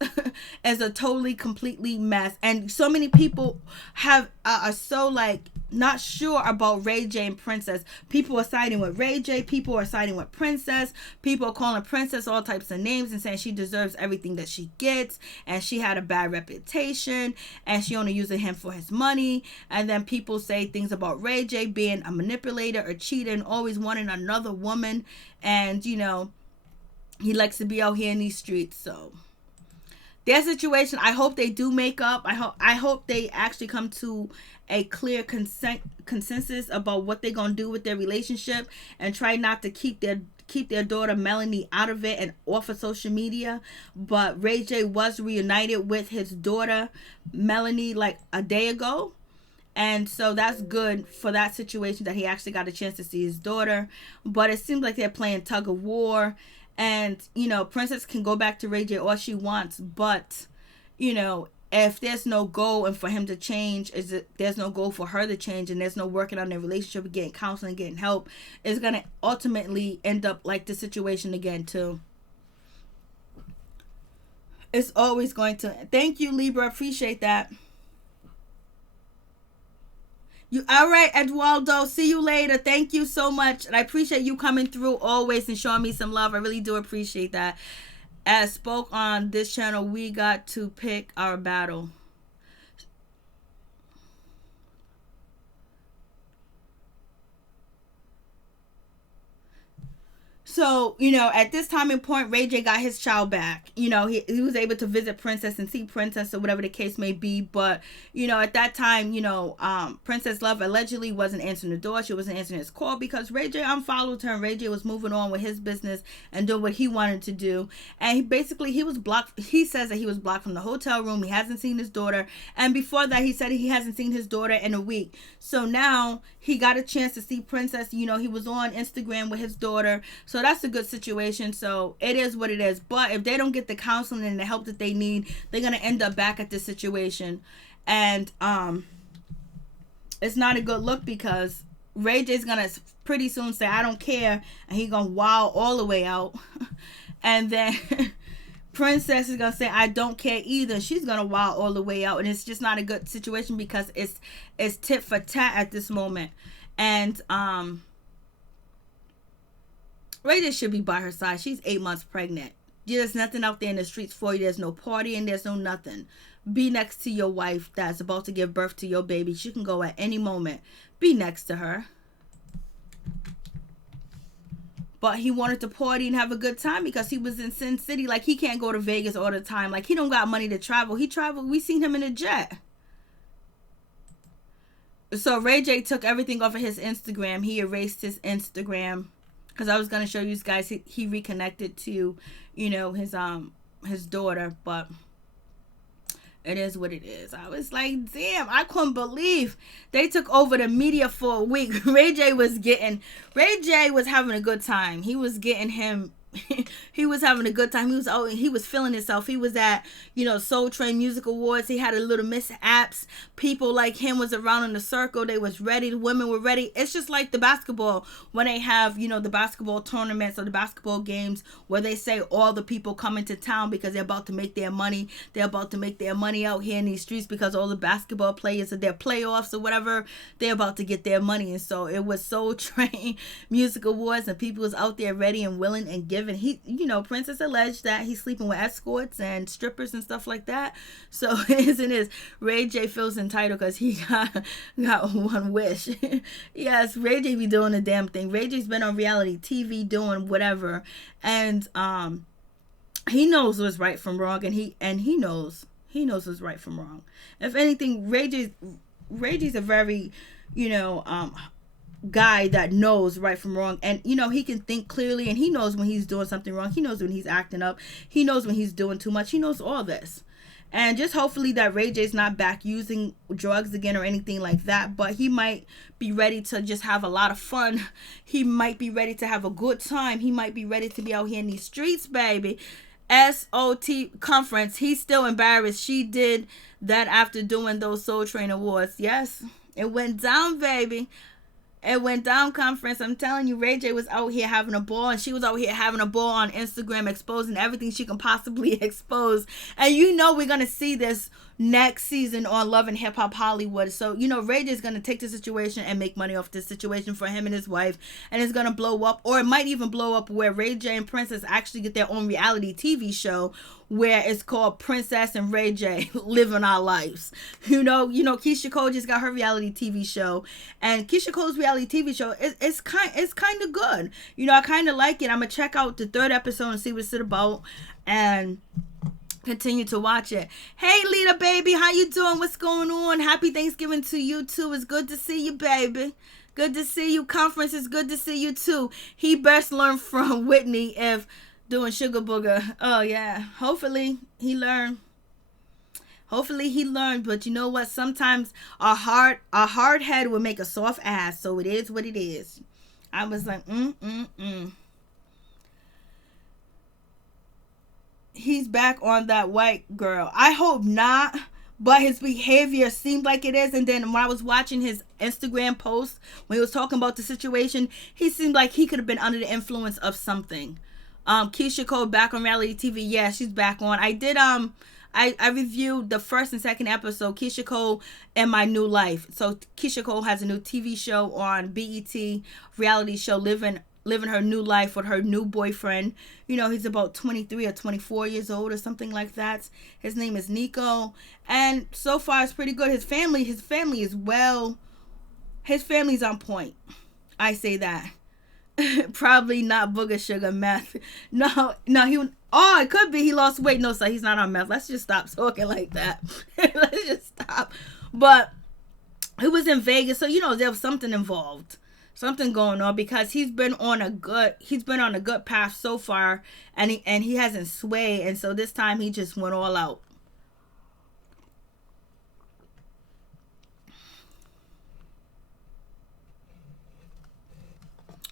Is a totally, completely mess. And so many people are so like not sure about Ray J and Princess. People are siding with Ray J. People are siding with Princess. People are calling Princess all types of names and saying she deserves everything that she gets. And she had a bad reputation. And she only using him for his money. And then people say things about Ray J being a manipulator or cheater and always wanting another woman. And, you know, he likes to be out here in these streets. So their situation, I hope they do make up. I hope they actually come to a clear consensus about what they're gonna do with their relationship, and try not to keep their daughter Melanie out of it and off of social media. But Ray J was reunited with his daughter Melanie like a day ago, and so that's good for that situation, that he actually got a chance to see his daughter. But it seems like they're playing tug of war. And, you know, Princess can go back to Ray J all she wants, but, you know, if there's no goal and for him to change, there's no goal for her to change, and there's no working on their relationship, getting counseling, getting help, it's going to ultimately end up like the situation again, too. It's always going to. Thank you, Libra. Appreciate that. You all right, Eduardo? See you later. Thank you so much, and I appreciate you coming through always and showing me some love. I really do appreciate that. As spoke on this channel, we got to pick our battle. So, at this time and point, Ray J got his child back. He was able to visit Princess and see Princess or whatever the case may be. But, at that time, Princess Love allegedly wasn't answering the door. She wasn't answering his call because Ray J unfollowed her and Ray J was moving on with his business and doing what he wanted to do. And he was blocked. He says that he was blocked from the hotel room. He hasn't seen his daughter. And before that, he said he hasn't seen his daughter in a week. So now he got a chance to see Princess. He was on Instagram with his daughter. So that's a good situation. So it is what it is. But if they don't get the counseling and the help that they need, they're going to end up back at this situation. And it's not a good look because Ray J's going to pretty soon say, I don't care. And he's going to wow all the way out. And then Princess is going to say, I don't care either. She's going to wow all the way out. And it's just not a good situation because it's tit for tat at this moment. And Ray J should be by her side. She's 8 months pregnant. There's nothing out there in the streets for you. There's no party and there's no nothing. Be next to your wife that's about to give birth to your baby. She can go at any moment. Be next to her. But he wanted to party and have a good time because he was in Sin City. Like, he can't go to Vegas all the time. Like, he don't got money to travel. He traveled. We seen him in a jet. So Ray J took everything off of his Instagram. He erased his Instagram. Because I was going to show you guys, he reconnected to, his daughter. But it is what it is. I was like, damn, I couldn't believe they took over the media for a week. Ray J was having a good time. He was getting him. He was having a good time. He was feeling himself. He was at, Soul Train Music Awards. He had a little mishaps. People like him was around in the circle. They was ready. The women were ready. It's just like the basketball when they have, the basketball tournaments or the basketball games where they say all the people come into town because they're about to make their money. They're about to make their money out here in these streets because all the basketball players are their playoffs or whatever. They're about to get their money. And so it was Soul Train Music Awards and people was out there ready and willing and giving. He, Princess alleged that he's sleeping with escorts and strippers and stuff like that. So it is. Ray J feels entitled because he got one wish. Yes, Ray J be doing the damn thing. Ray J's been on reality TV doing whatever, and he knows what's right from wrong, and he knows what's right from wrong. If anything, Ray J's a very guy that knows right from wrong, and he can think clearly, and he knows when he's doing something wrong. He knows when he's acting up. He knows when he's doing too much. He knows all this. And just hopefully that Ray J's not back using drugs again or anything like that, but he might be ready to just have a lot of fun. He might be ready to have a good time. He might be ready to be out here in these streets, baby. SOT conference, he's still embarrassed. She did that after doing those Soul Train Awards. Yes, it went down, baby. It went down, conference. I'm telling you, Ray J was out here having a ball, and she was out here having a ball on Instagram, exposing everything she can possibly expose. And we're going to see this next season on Love and Hip Hop Hollywood. So, Ray J is going to take the situation and make money off this situation for him and his wife. And it's going to blow up, or it might even blow up where Ray J and Princess actually get their own reality TV show where it's called Princess and Ray J Living Our Lives. Keisha Cole just got her reality TV show, and Keisha Cole's reality TV show it's kind of good. I kind of like it. I'm gonna check out the 3rd episode and see what it's about, and continue to watch it. Hey, Lita, baby, how you doing? What's going on? Happy Thanksgiving to you too. It's good to see you, baby. Good to see you. Conference is good to see you too. He best learn from Whitney if doing Sugar Booger. Oh yeah, hopefully he learned. But you know what, sometimes a hard head will make a soft ass. So it is what it is. I was like He's back on that white girl. I hope not, but his behavior seemed like it is. And then when I was watching his Instagram post when he was talking about the situation, he seemed like he could have been under the influence of something. Keisha Cole back on reality TV. Yeah, she's back on. I I reviewed the first and second episode, Keisha Cole and My New Life. So Keisha Cole has a new TV show on BET, reality show, living her new life with her new boyfriend. You know, he's about 23 or 24 years old or something like that. His name is Nico. And so far it's pretty good. His family is well. His family's on point. I say that. Probably not booger sugar meth. No, it could be he lost weight. No, so he's not on meth. Let's just stop talking like that. Let's just stop. But he was in Vegas, so you know there was something involved. Something going on, because he's been on a good path so far, and he hasn't swayed, and so this time he just went all out.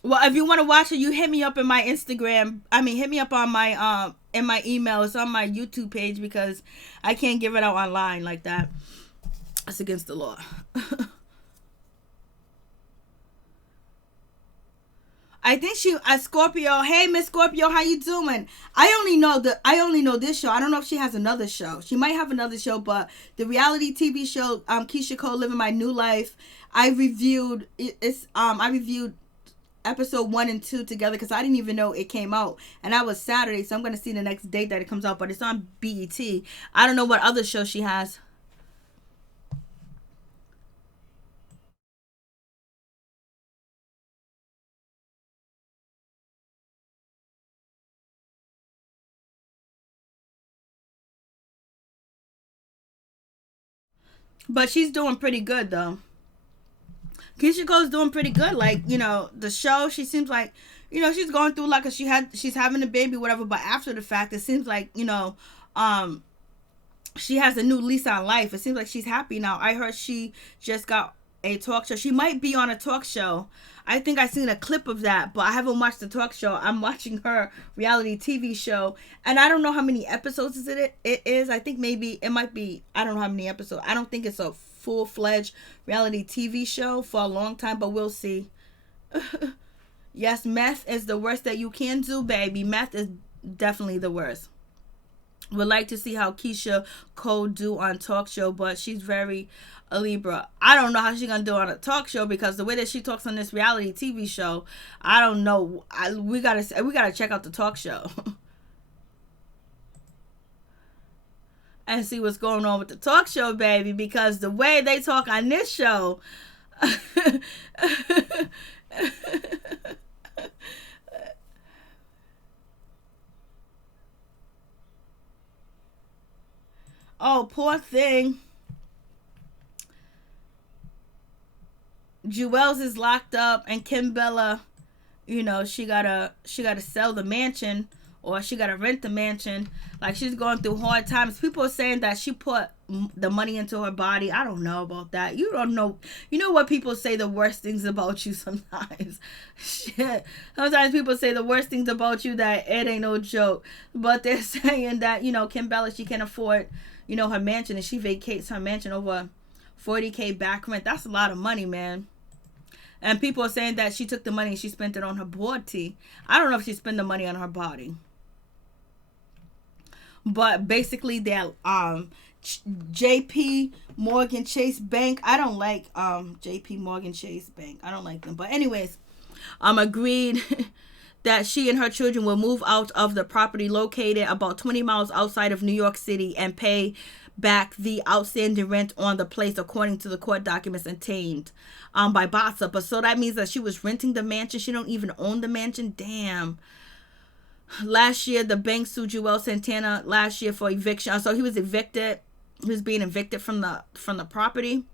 Well, if you want to watch it, you hit me up in my Instagram. Hit me up on my in my email. It's on my YouTube page, because I can't give it out online like that. It's against the law. I think she a Scorpio. Hey, Miss Scorpio, how you doing? I only know this show. I don't know if she has another show. She might have another show, but the reality TV show, Keisha Cole, Living My New Life, I reviewed episode 1 and 2 together, because I didn't even know it came out, and that was Saturday, so I'm gonna see the next date that it comes out, but it's on BET. I don't know what other show she has. But she's doing pretty good though. Keisha Cole's doing pretty good. Like, you know, the show, she seems like, you know, she's going through like she's having a baby, whatever. But after the fact, it seems like, you know, she has a new lease on life. It seems like she's happy now. I heard she just got a talk show. She might be on a talk show. I think I seen a clip of that, but I haven't watched the talk show. I'm watching her reality TV show, and I don't know how many episodes it is. I think maybe it might be, I don't know how many episodes. I don't think it's a full-fledged reality TV show for a long time, but we'll see. Yes, meth is the worst that you can do, baby. Meth is definitely the worst. Would like to see how Keisha Cole do on talk show, but she's very a Libra. I don't know how she's gonna do on a talk show, because the way that she talks on this reality TV show, I don't know. We gotta check out the talk show and see what's going on with the talk show, baby, because the way they talk on this show. Oh, poor thing. Juelz is locked up, and Kim Bella, you know, she gotta sell the mansion, or she gotta rent the mansion. Like, she's going through hard times. People are saying that she put the money into her body. I don't know about that. You don't know. You know what, people say the worst things about you sometimes. Shit. Sometimes people say the worst things about you that it ain't no joke. But they're saying that, you know, Kim Bella, she can't afford, you know, her mansion, and she vacates her mansion over $40K back rent. That's a lot of money, man. And people are saying that she took the money and she spent it on her board tea. I don't know if she spent the money on her body. But basically, that JP Morgan Chase Bank. I don't like JP Morgan Chase Bank. I don't like them. But anyways, agreed that she and her children will move out of the property located about 20 miles outside of New York City and pay back the outstanding rent on the place, according to the court documents obtained by Botsa. But so that means that she was renting the mansion. She don't even own the mansion. Damn. Last year, the bank sued Juelz Santana last year for eviction. So he was evicted. He was being evicted from the property.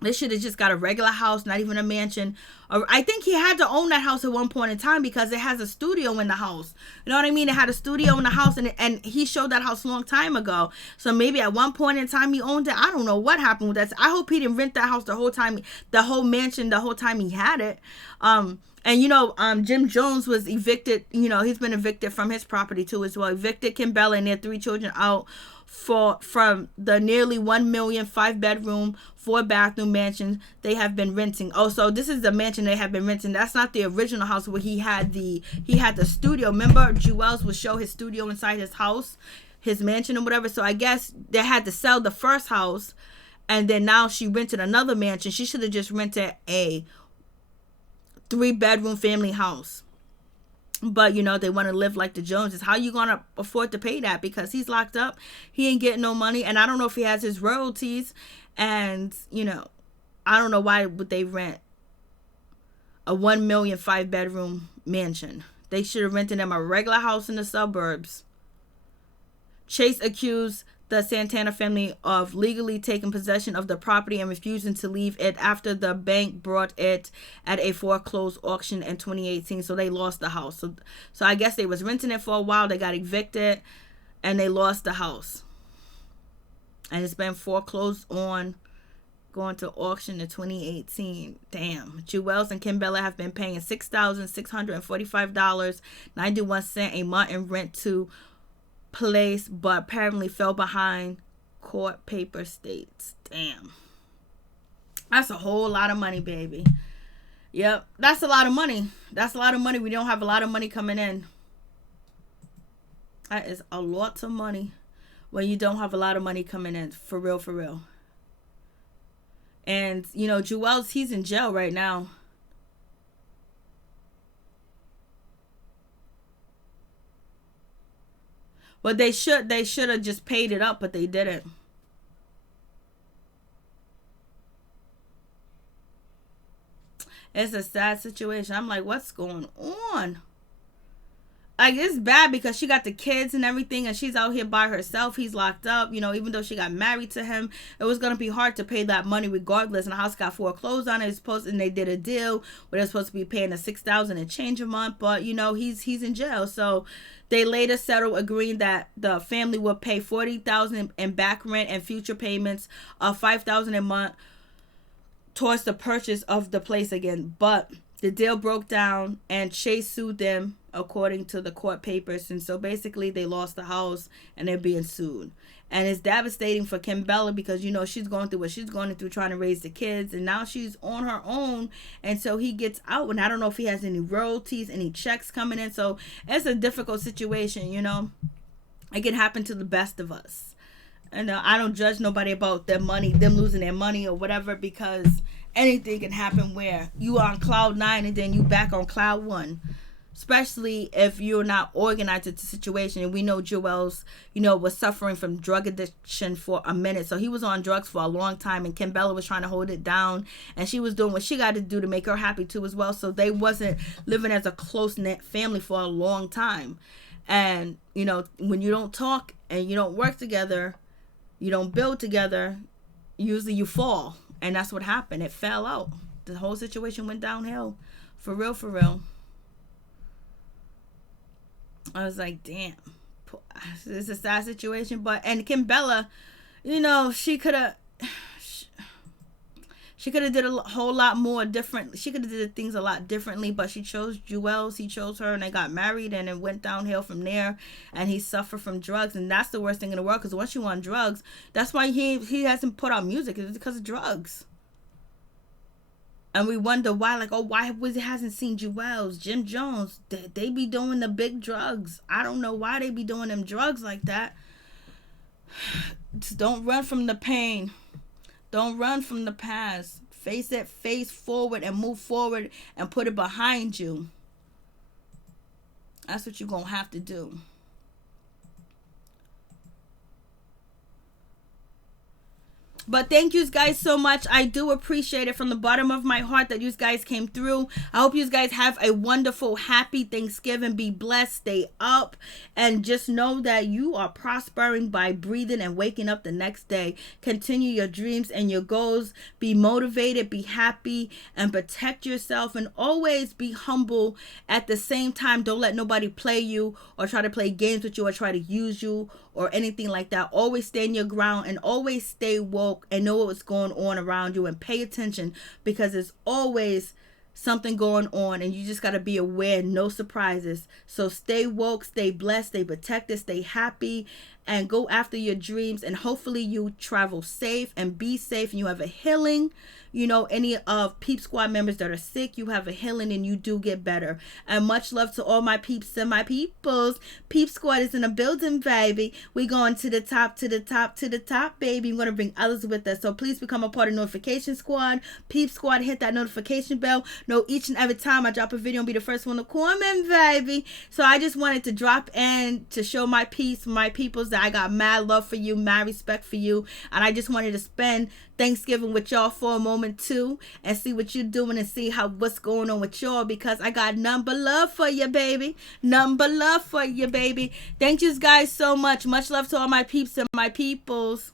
They should have just got a regular house, not even a mansion. Or I think he had to own that house at one point in time, because it has a studio in the house. You know what I mean? It had a studio in the house, and he showed that house a long time ago. So maybe at one point in time he owned it. I don't know what happened with that. I hope he didn't rent that house the whole time, the whole mansion, the whole time he had it. And you know, Jim Jones was evicted. You know, he's been evicted from his property too as well. Evicted Kim Bella and their 3 children out from the nearly $1 million 5-bedroom 4-bathroom mansion they have been renting. Oh, so this is the mansion they have been renting. That's not the original house where he had the studio. Remember, Juelz would show his studio inside his house. his mansion or whatever. So I guess they had to sell the first house, and then now she rented another mansion. She should have just rented a 3-bedroom family house. But, you know, they want to live like the Joneses. How you going to afford to pay that? Because he's locked up. He ain't getting no money. And I don't know if he has his royalties. And, you know, I don't know why would they rent a $1 million 5-bedroom mansion. They should have rented him a regular house in the suburbs. Chase accused the Santana family of legally taking possession of the property and refusing to leave it after the bank brought it at a foreclosed auction in 2018. So they lost the house. So I guess they was renting it for a while. They got evicted and they lost the house. And it's been foreclosed on, going to auction in 2018. Damn. Juelz and Kimbella have been paying $6,645.91 a month in rent to place, but apparently fell behind, court paper states. Damn. That's a whole lot of money, baby. Yep. That's a lot of money. That's a lot of money. We don't have a lot of money coming in. That is a lot of money when you don't have a lot of money coming in. For real, for real. And, you know, Juelz, he's in jail right now. But they should have just paid it up, but they didn't. It's a sad situation. I'm like, what's going on? Like, it's bad because she got the kids and everything, and she's out here by herself. He's locked up. You know, even though she got married to him, it was going to be hard to pay that money regardless. And the house got foreclosed on it. And they did a deal where they're supposed to be paying the $6,000 and change a month. But, you know, he's in jail. So they later settled, agreeing that the family would pay $40,000 in back rent and future payments of $5,000 a month towards the purchase of the place again. But the deal broke down and Chase sued them according to the court papers. And so basically they lost the house and they're being sued. And it's devastating for Kimbella because, you know, she's going through what she's going through trying to raise the kids. And now she's on her own. And so he gets out. And I don't know if he has any royalties, any checks coming in. So it's a difficult situation, you know. It can happen to the best of us. And I don't judge nobody about their money, them losing their money or whatever, because anything can happen where you are on cloud 9 and then you back on cloud 1. Especially if you're not organized to the situation. And we know Juelz, you know, was suffering from drug addiction for a minute. So he was on drugs for a long time. And Kimbella was trying to hold it down. And she was doing what she got to do to make her happy too as well. So they wasn't living as a close-knit family for a long time. And, you know, when you don't talk and you don't work together, you don't build together, usually you fall. And that's what happened. It fell out. The whole situation went downhill. For real, for real. I was like, damn, it's a sad situation. But, and Kimbella, you know, she could have did a whole lot more different. She could have did things a lot differently, but she chose Juelz. He chose her, and they got married, and it went downhill from there. And he suffered from drugs, and that's the worst thing in the world. Because once you on drugs, that's why he hasn't put out music. It's because of drugs. And we wonder why, like, oh, why he hasn't seen Juelz, Jim Jones? They be doing the big drugs. I don't know why they be doing them drugs like that. Just don't run from the pain. Don't run from the past. Face it, face forward, and move forward and put it behind you. That's what you're going to have to do. But thank you guys so much. I do appreciate it from the bottom of my heart that you guys came through. I hope you guys have a wonderful, happy Thanksgiving. Be blessed. Stay up. And just know that you are prospering by breathing and waking up the next day. Continue your dreams and your goals. Be motivated. Be happy. And protect yourself. And always be humble. At the same time, don't let nobody play you or try to play games with you or try to use you or anything like that. Always stand your ground and always stay woke and know what's going on around you and pay attention, because there's always something going on and you just got to be aware. No surprises. So stay woke, stay blessed, stay protected, stay happy, and go after your dreams, and hopefully you travel safe and be safe, and you have a healing. You know, any of Peep Squad members that are sick, you have a healing and you do get better. And much love to all my peeps and my peoples. Peep Squad is in a building, baby. We going to the top, to the top, to the top, baby. We're going to bring others with us. So please become a part of Notification Squad. Peep Squad, hit that notification bell. Know each and every time I drop a video, and be the first one to comment, baby. So I just wanted to drop in to show my peace, my peoples, that I got mad love for you, mad respect for you. And I just wanted to spend Thanksgiving with y'all for a moment too, and see what you're doing, and see what's going on with y'all, because I got none but love for you, baby. None but love for you, baby. Thank you guys so much. Much love to all my peeps and my peoples.